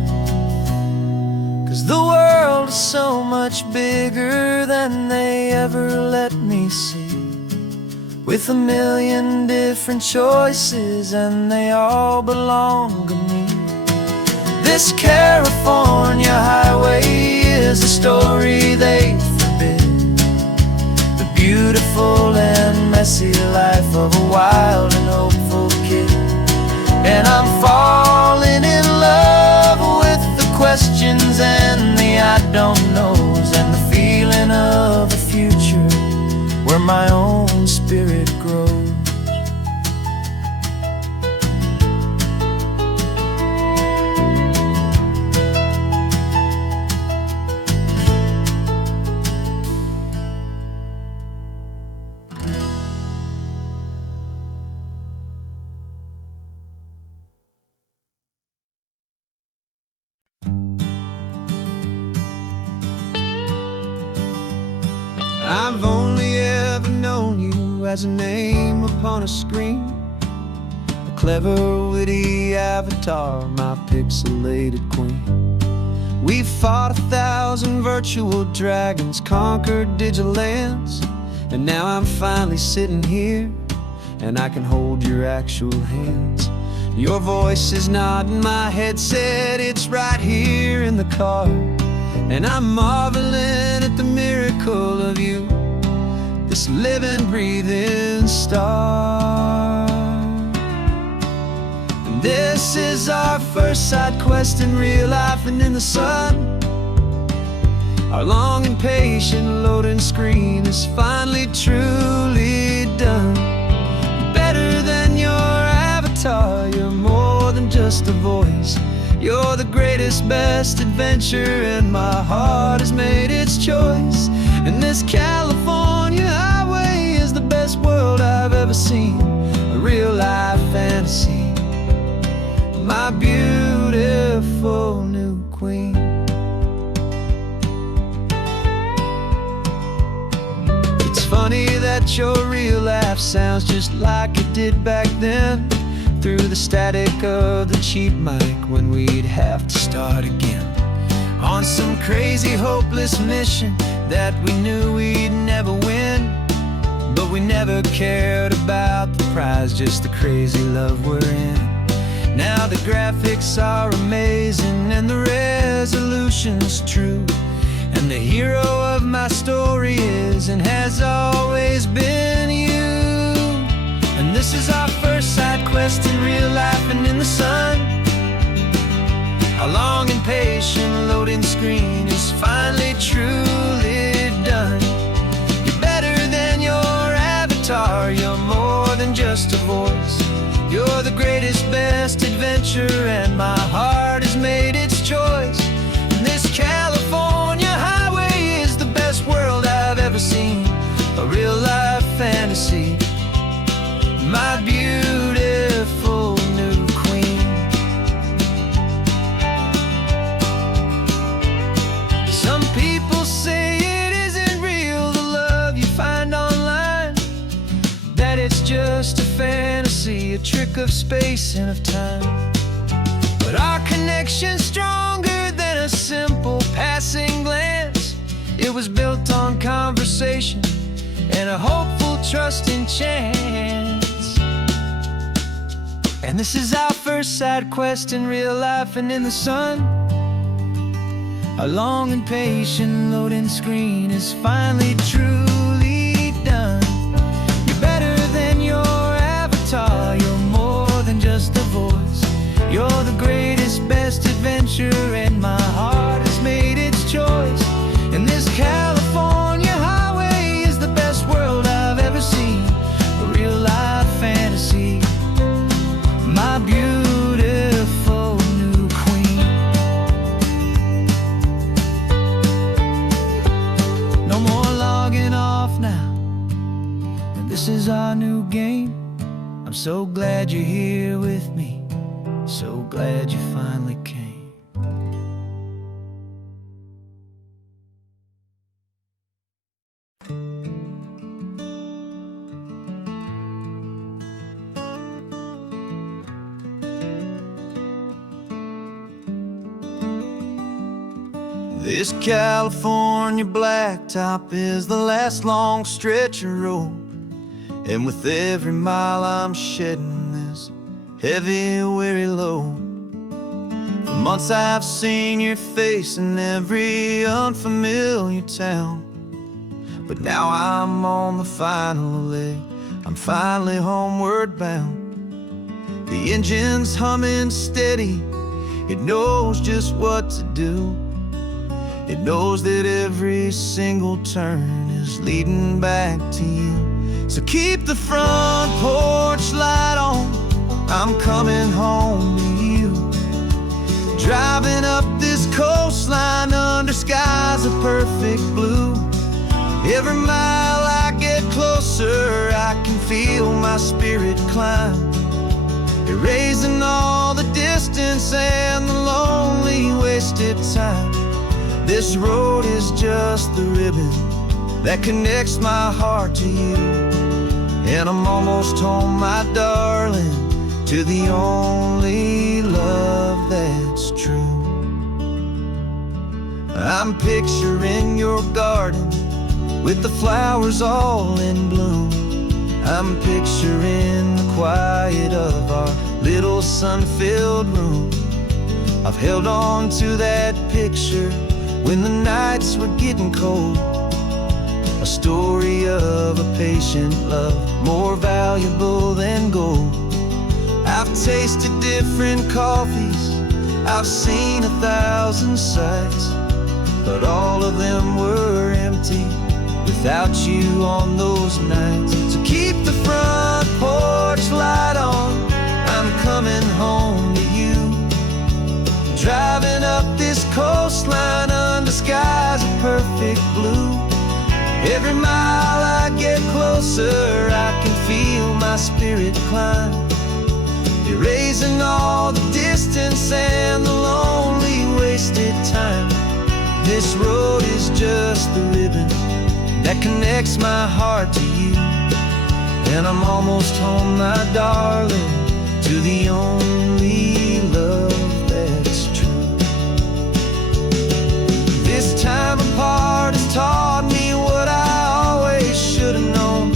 'Cause the world is so much bigger than they ever let me see, with a million different choices and they all belong to me. This California highway is a story they forbid, the beautiful and messy life of a wild and hopeful kid. And I'm falling in love with the questions and the I don't knows, and the feeling of a future where my own spirit grows. I've only ever known you as a name upon a screen, a clever, witty avatar, my pixelated queen. We've fought 1,000 virtual dragons, conquered digital lands, and now I'm finally sitting here, and I can hold your actual hands. Your voice is not in my headset, it's right here in the car, and I'm marveling at the miracle of you, this living, breathing star. And this is our first side quest in real life and in the sun. Our long and patient loading screen is finally truly done. You're better than your avatar, you're more than just a voice. You're the greatest, best adventure, and my heart has made its choice. And this California highway is the best world I've ever seen, a real life fantasy, my beautiful new queen. It's funny that your real life sounds just like it did back then, through the static of the cheap mic when we'd have to start again, on some crazy hopeless mission that we knew we'd never win. But we never cared about the prize, just the crazy love we're in. Now the graphics are amazing and the resolution's true, and the hero of my story is and has always been you. And this is our first side quest in real life and in the sun. Our long and patient loading screen is finally truly done. You're better than your avatar, you're more than just a voice. You're the greatest, best adventure, and my heart has made its choice. And this California highway is the best world I've ever seen, a real life fantasy, my beautiful new queen. Some people say it isn't real, the love you find online, that it's just a fantasy, a trick of space and of time. But our connection's stronger than a simple passing glance. It was built on conversation and a hopeful, trusting chance. And this is our first side quest in real life and in the sun. Our long and patient loading screen is finally truly done. You're better than your avatar, you're more than just a voice. You're the greatest, best adventure, and my heart has made its choice. And this California highway is the best world I've ever seen, a real life fantasy, my beautiful new queen. No more logging off now, and this is our new game. I'm so glad you're here with me, so glad you finally came. This California blacktop is the last long stretch of road, and with every mile I'm shedding this heavy, weary load. For months I've seen your face in every unfamiliar town, but now I'm on the final leg, I'm finally homeward bound. The engine's humming steady, it knows just what to do. It knows that every single turn is leading back to you. So keep the front porch light on, I'm coming home to you. Driving up this coastline under skies of perfect blue. Every mile I get closer, I can feel my spirit climb, erasing all the distance and the lonely wasted time. This road is just the ribbon that connects my heart to you, and I'm almost home, my darling, to the only love that's true. I'm picturing your garden with the flowers all in bloom. I'm picturing the quiet of our little sun-filled room. I've held on to that picture when the nights were getting cold, a story of a patient love more valuable than gold. I've tasted different coffees, I've seen 1,000 sights, but all of them were empty without you on those nights. So keep the front porch light on, I'm coming home to you. Driving up this coastline under skies of perfect blue. Every mile I get closer, I can feel my spirit climb, erasing all the distance and the lonely wasted time. This road is just the ribbon that connects my heart to you, and I'm almost home, my darling, to the only love that's true. This time apart has taught me what I always should have known,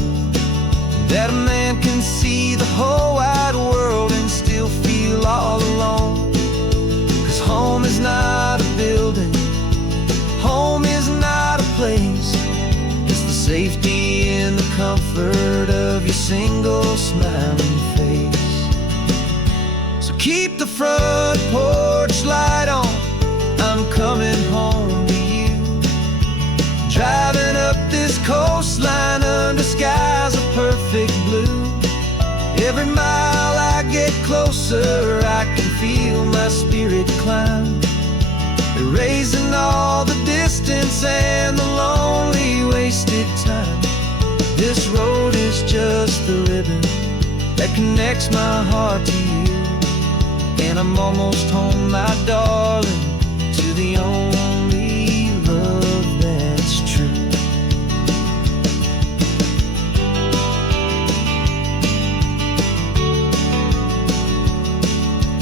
that a man can see the whole wide world and still feel all alone. 'Cause home is not a building, home is not a place, it's the safety and the comfort of your single smiling face. So keep the front porch light on, I'm coming home to you. Driving up this coastline under skies of perfect blue. Every mile I get closer, I can feel my spirit climb, erasing all the distance and the lonely wasted time. This road is just the ribbon that connects my heart to you, and I'm almost home, my darling, to the only love that's true.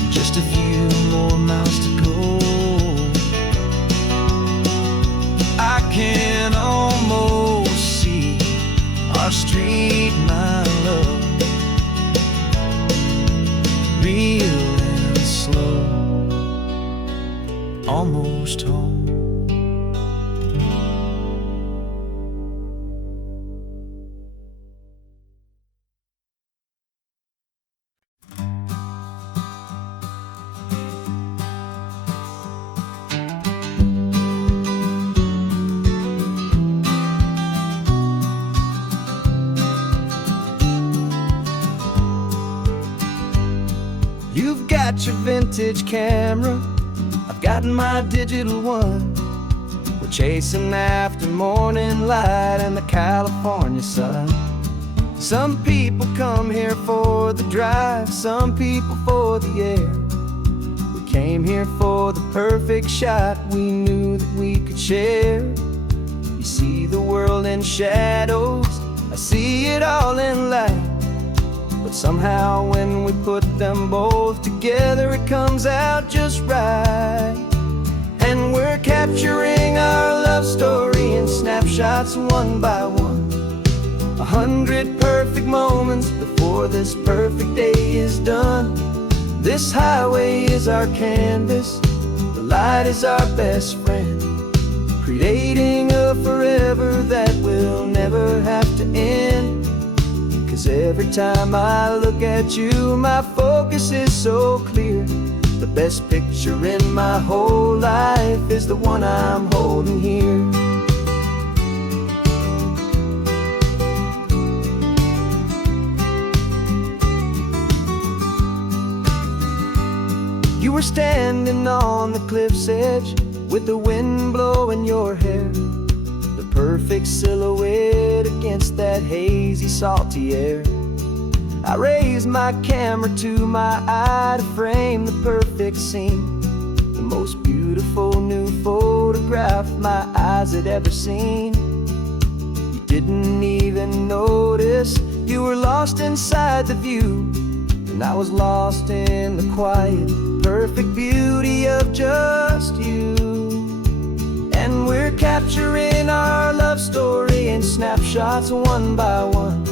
Just a few more miles to go, I can almost see our street, my love, real and slow, almost home. You've got your vintage camera, I've got my digital one. We're chasing after morning light and the California sun. Some people come here for the drive, some people for the air. We came here for the perfect shot we knew that we could share. You see the world in shadows, I see it all in light. But somehow when we put them both together, it comes out just right. And we're capturing our love story in snapshots one by one. 100 perfect moments before this perfect day is done. This highway is our canvas, the light is our best friend, creating a forever that will never have to end. 'Cause every time I look at you, my focus is so clear. The best picture in my whole life is the one I'm holding here. You were standing on the cliff's edge with the wind blowing your hair, the perfect silhouette against that hazy, salty air. I raised my camera to my eye to frame the perfect scene, the most beautiful new photograph my eyes had ever seen. You didn't even notice you were lost inside the view, and I was lost in the quiet, perfect beauty of just you. And we're capturing our love story in snapshots one by one.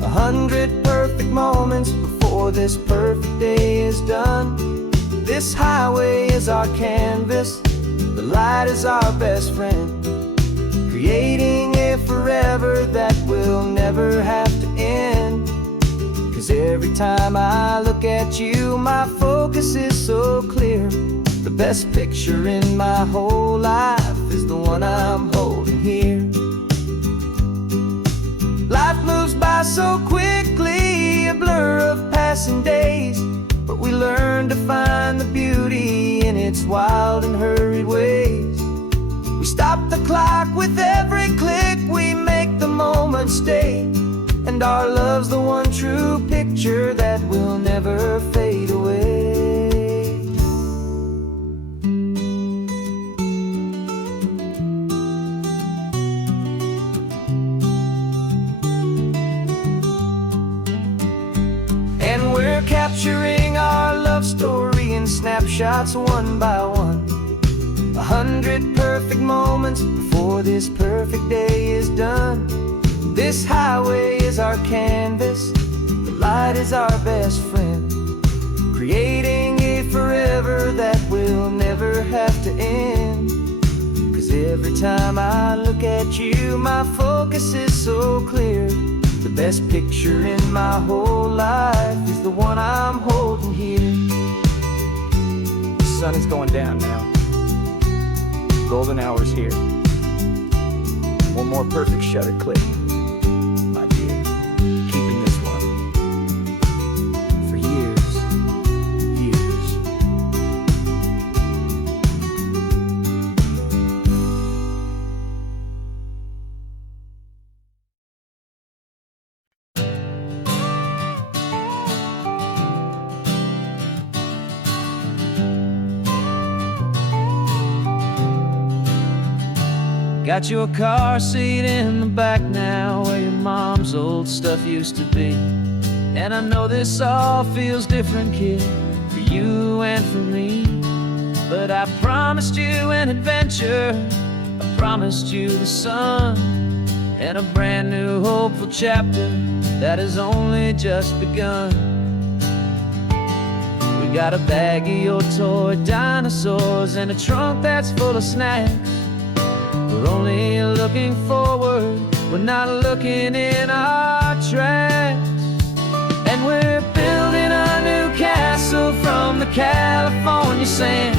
100 perfect moments before this perfect day is done. This highway is our canvas, the light is our best friend, creating a forever that will never have to end. 'Cause every time I look at you, my focus is so clear. The best picture in my whole life is the one I'm holding here. Life moves by so quickly, a blur of passing days, but we learn to find the beauty in its wild and hurried ways. We stop the clock with every click, we make the moment stay, and our love's the one true picture that will never fade away. And we're capturing our love story in snapshots one by one. 100 perfect moments before this perfect day is done. This highway is our canvas, the light is our best friend, creating a forever that will never have to end. 'Cause every time I look at you, my focus is so clear. The best picture in my whole life is the one I'm holding here. The sun is going down now. Golden hour's here. One more perfect shutter click, my dear. Keeping this one for years, years. Got your car seat in the back now, where your mom's old stuff used to be. And I know this all feels different, kid, for you and for me. But I promised you an adventure, I promised you the sun, and a brand new hopeful chapter that has only just begun. We got a bag of your toy dinosaurs and a trunk that's full of snacks. We're only looking forward, we're not looking in our tracks. And we're building a new castle from the California sand,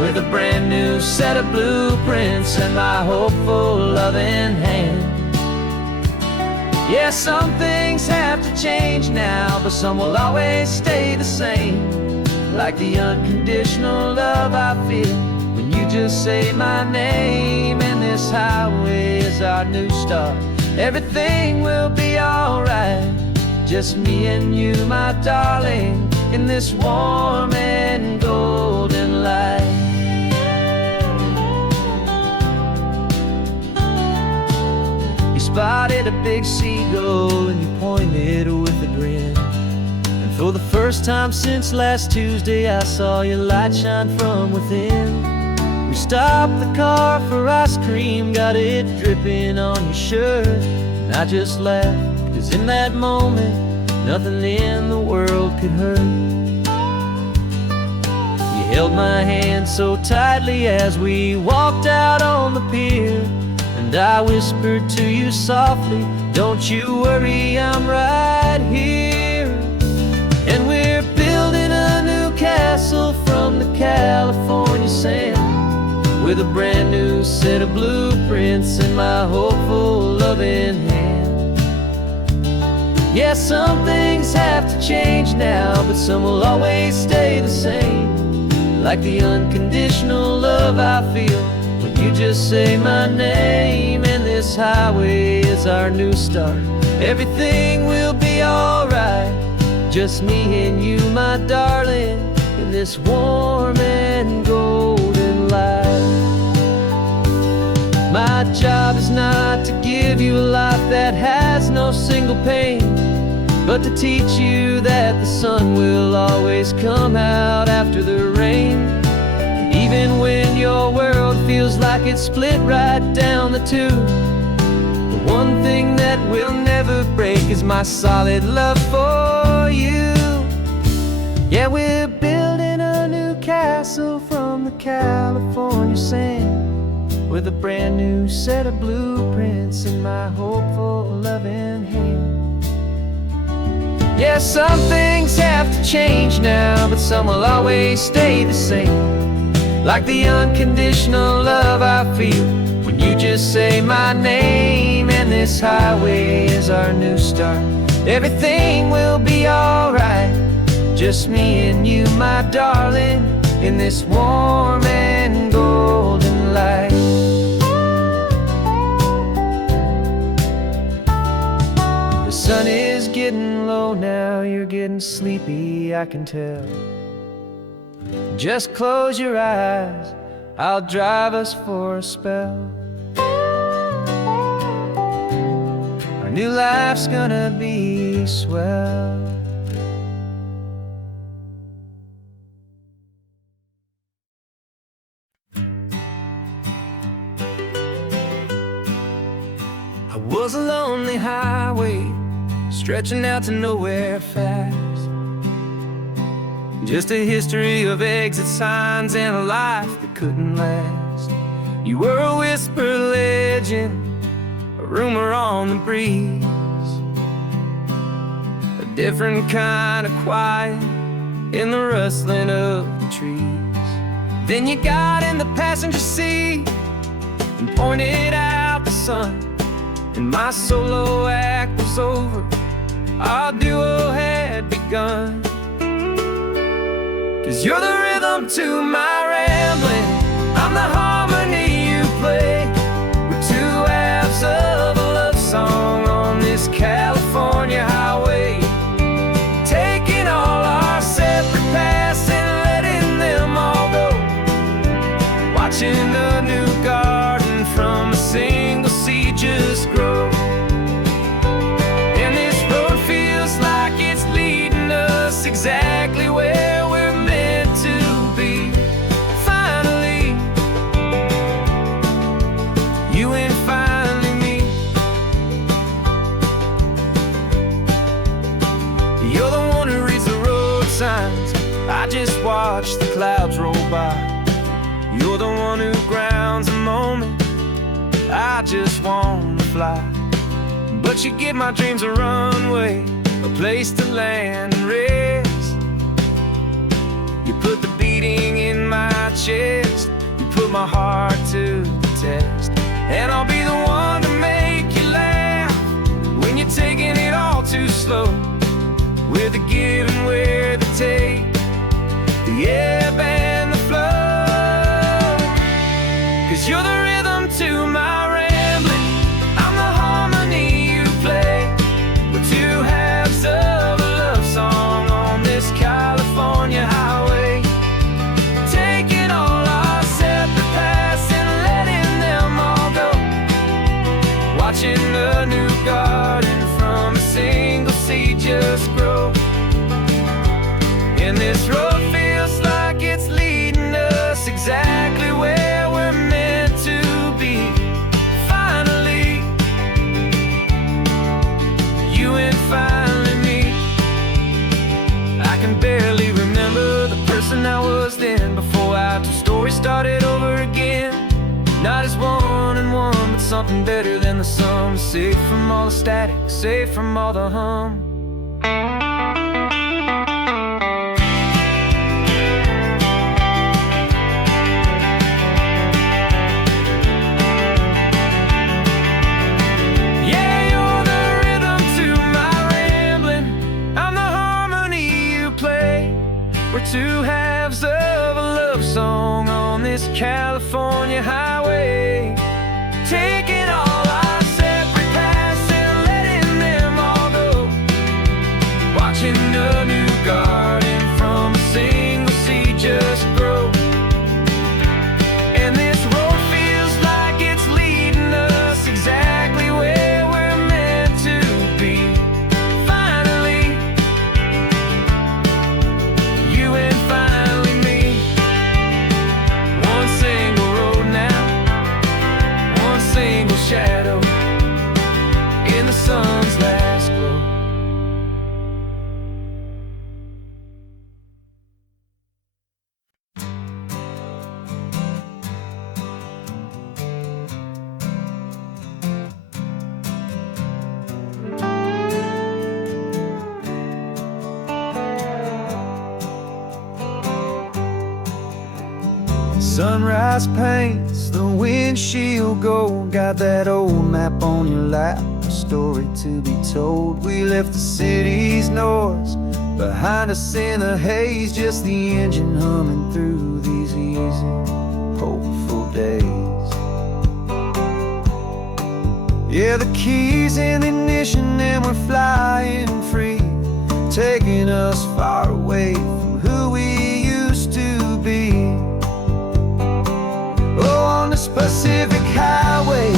with a brand new set of blueprints and my hopeful loving hand. Yeah, some things have to change now, but some will always stay the same, like the unconditional love I feel when you just say my name. And this highway is our new start, everything will be alright. Just me and you, my darling, in this warm and golden light. You spotted a big seagull and you pointed with a grin, and for the first time since last Tuesday I saw your light shine from within. stopped the car for ice cream, got it dripping on your shirt. And I just laughed, 'cause in that moment, nothing in the world could hurt. You held my hand so tightly as we walked out on the pier, and I whispered to you softly, don't you worry, I'm right here. And we're building a new castle from the California sand, with a brand new set of blueprints in my hopeful, loving hand. Yeah, some things have to change now, but some will always stay the same. Like the unconditional love I feel when you just say my name. And this highway is our new start. Everything will be alright, just me and you, my darling, in this warm and golden light. My job is not to give you a life that has no single pain, but to teach you that the sun will always come out after the rain. Even when your world feels like it's split right down the two, the one thing that will never break is my solid love for you. Yeah, we're building a new castle from the California sand, with a brand new set of blueprints in my hopeful, loving hand. Yeah, some things have to change now, but some will always stay the same. Like the unconditional love I feel when you just say my name. And this highway is our new start. Everything will be alright, just me and you, my darling, in this warm and golden light. The sun is getting low now, you're getting sleepy, I can tell. Just close your eyes, I'll drive us for a spell. Our new life's gonna be swell. I was a lonely highway, stretching out to nowhere fast. Just a history of exit signs and a life that couldn't last. You were a whisper legend, a rumor on the breeze, a different kind of quiet in the rustling of the trees. Then you got in the passenger seat and pointed out the sun, and my solo act was over, our duo had begun. 'Cause you're the rhythm to my rambling, I'm the harmony you play. We're two halves of a love song on this California highway, taking all our separate paths and letting them all go. Watching a new garden from a single seed just grow. And this road feels like it's leading us exactly where we're to be. Finally, you and finally me. You're the one who reads the road signs, I just watch the clouds roll by. You're the one who grounds a moment, I just wanna fly. But you give my dreams a runway, a place to land and rest. You put the beating in my chest, you put my heart to the test. And I'll be the one to make you laugh when you're taking it all too slow. We're the give and we're the take, the ebb and the flow. 'Cause you're the rhythm to my rambling, I'm the harmony you play. We're two halves of a love song on this California highway, taking all our separate paths and letting them all go. Watching a new garden from a single seed just grow. And this road feels like it's leading us exactly where we're started over again. Not as one and one, but something better than the sum. Safe from all the static, safe from all the hum. Yeah, you're the rhythm to my rambling. I'm the harmony you play. We're two halves of a love song on this California highway, taking all our separate paths and letting them all go, watching a new garden from a single seed just grow. And this road feels like it's leading us exactly where we're meant to be. Finally, you and finally me. One single road now, one single shadow in the sun's last glow. Sunrise paints the windshield gold. Got that old map on your lap, a story to be told. We left the city's noise behind us in the haze, just the engine humming through these easy, hopeful days. Yeah, the keys in the ignition and we're flying free, taking us far away from who we used to be. Oh, on this Pacific highway,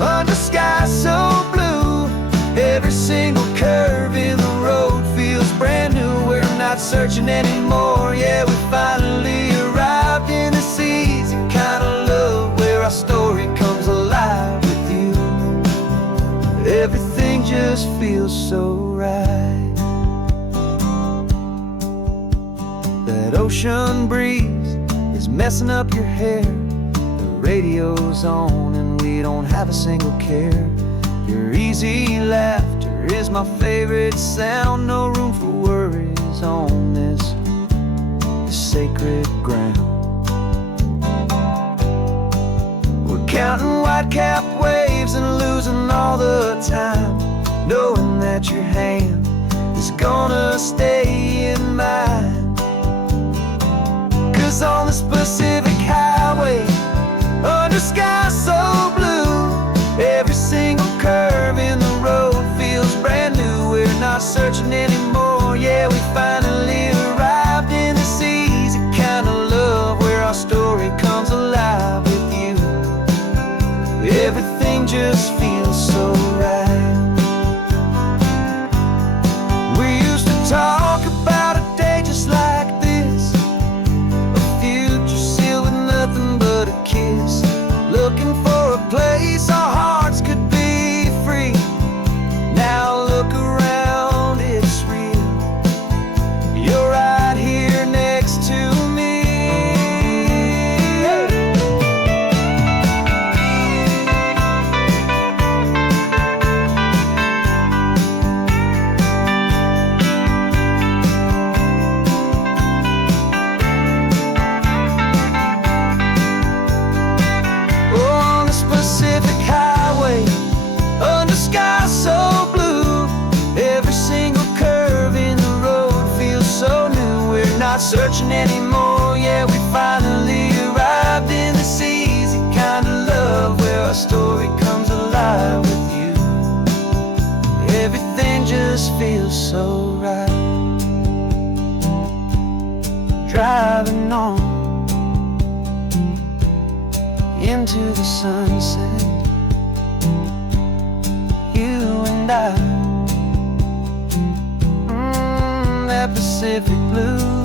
under sky so blue, every single curve in the road feels brand new. We're not searching anymore, yeah, we finally arrived in this easy kind of love where our story comes alive with you. Everything just feels so right. That ocean breeze is messing up your hair, radio's on and we don't have a single care. Your easy laughter is my favorite sound. No room for worries on this sacred ground. We're counting white-capped waves and losing all the time, knowing that your hand is gonna stay in mine. 'Cause on this Pacific highway, under sky so blue, every single curve in the road feels brand new. We're not searching anymore, yeah, we finally arrived in this easy kind of love where our story comes alive with you. Everything just feels so right. We used to talk about a day just like this, a future sealed with nothing but a kiss, looking for a place our hearts could be free. Now look around, it's real. You're right here next to me. Pacific highway, under sky so blue, every single curve in the road feels so new. We're not searching anymore, yeah, we finally arrived in this easy kind of love where our story comes alive with you. Everything just feels so right. Driving on into the sunset, you and I, that Pacific blue.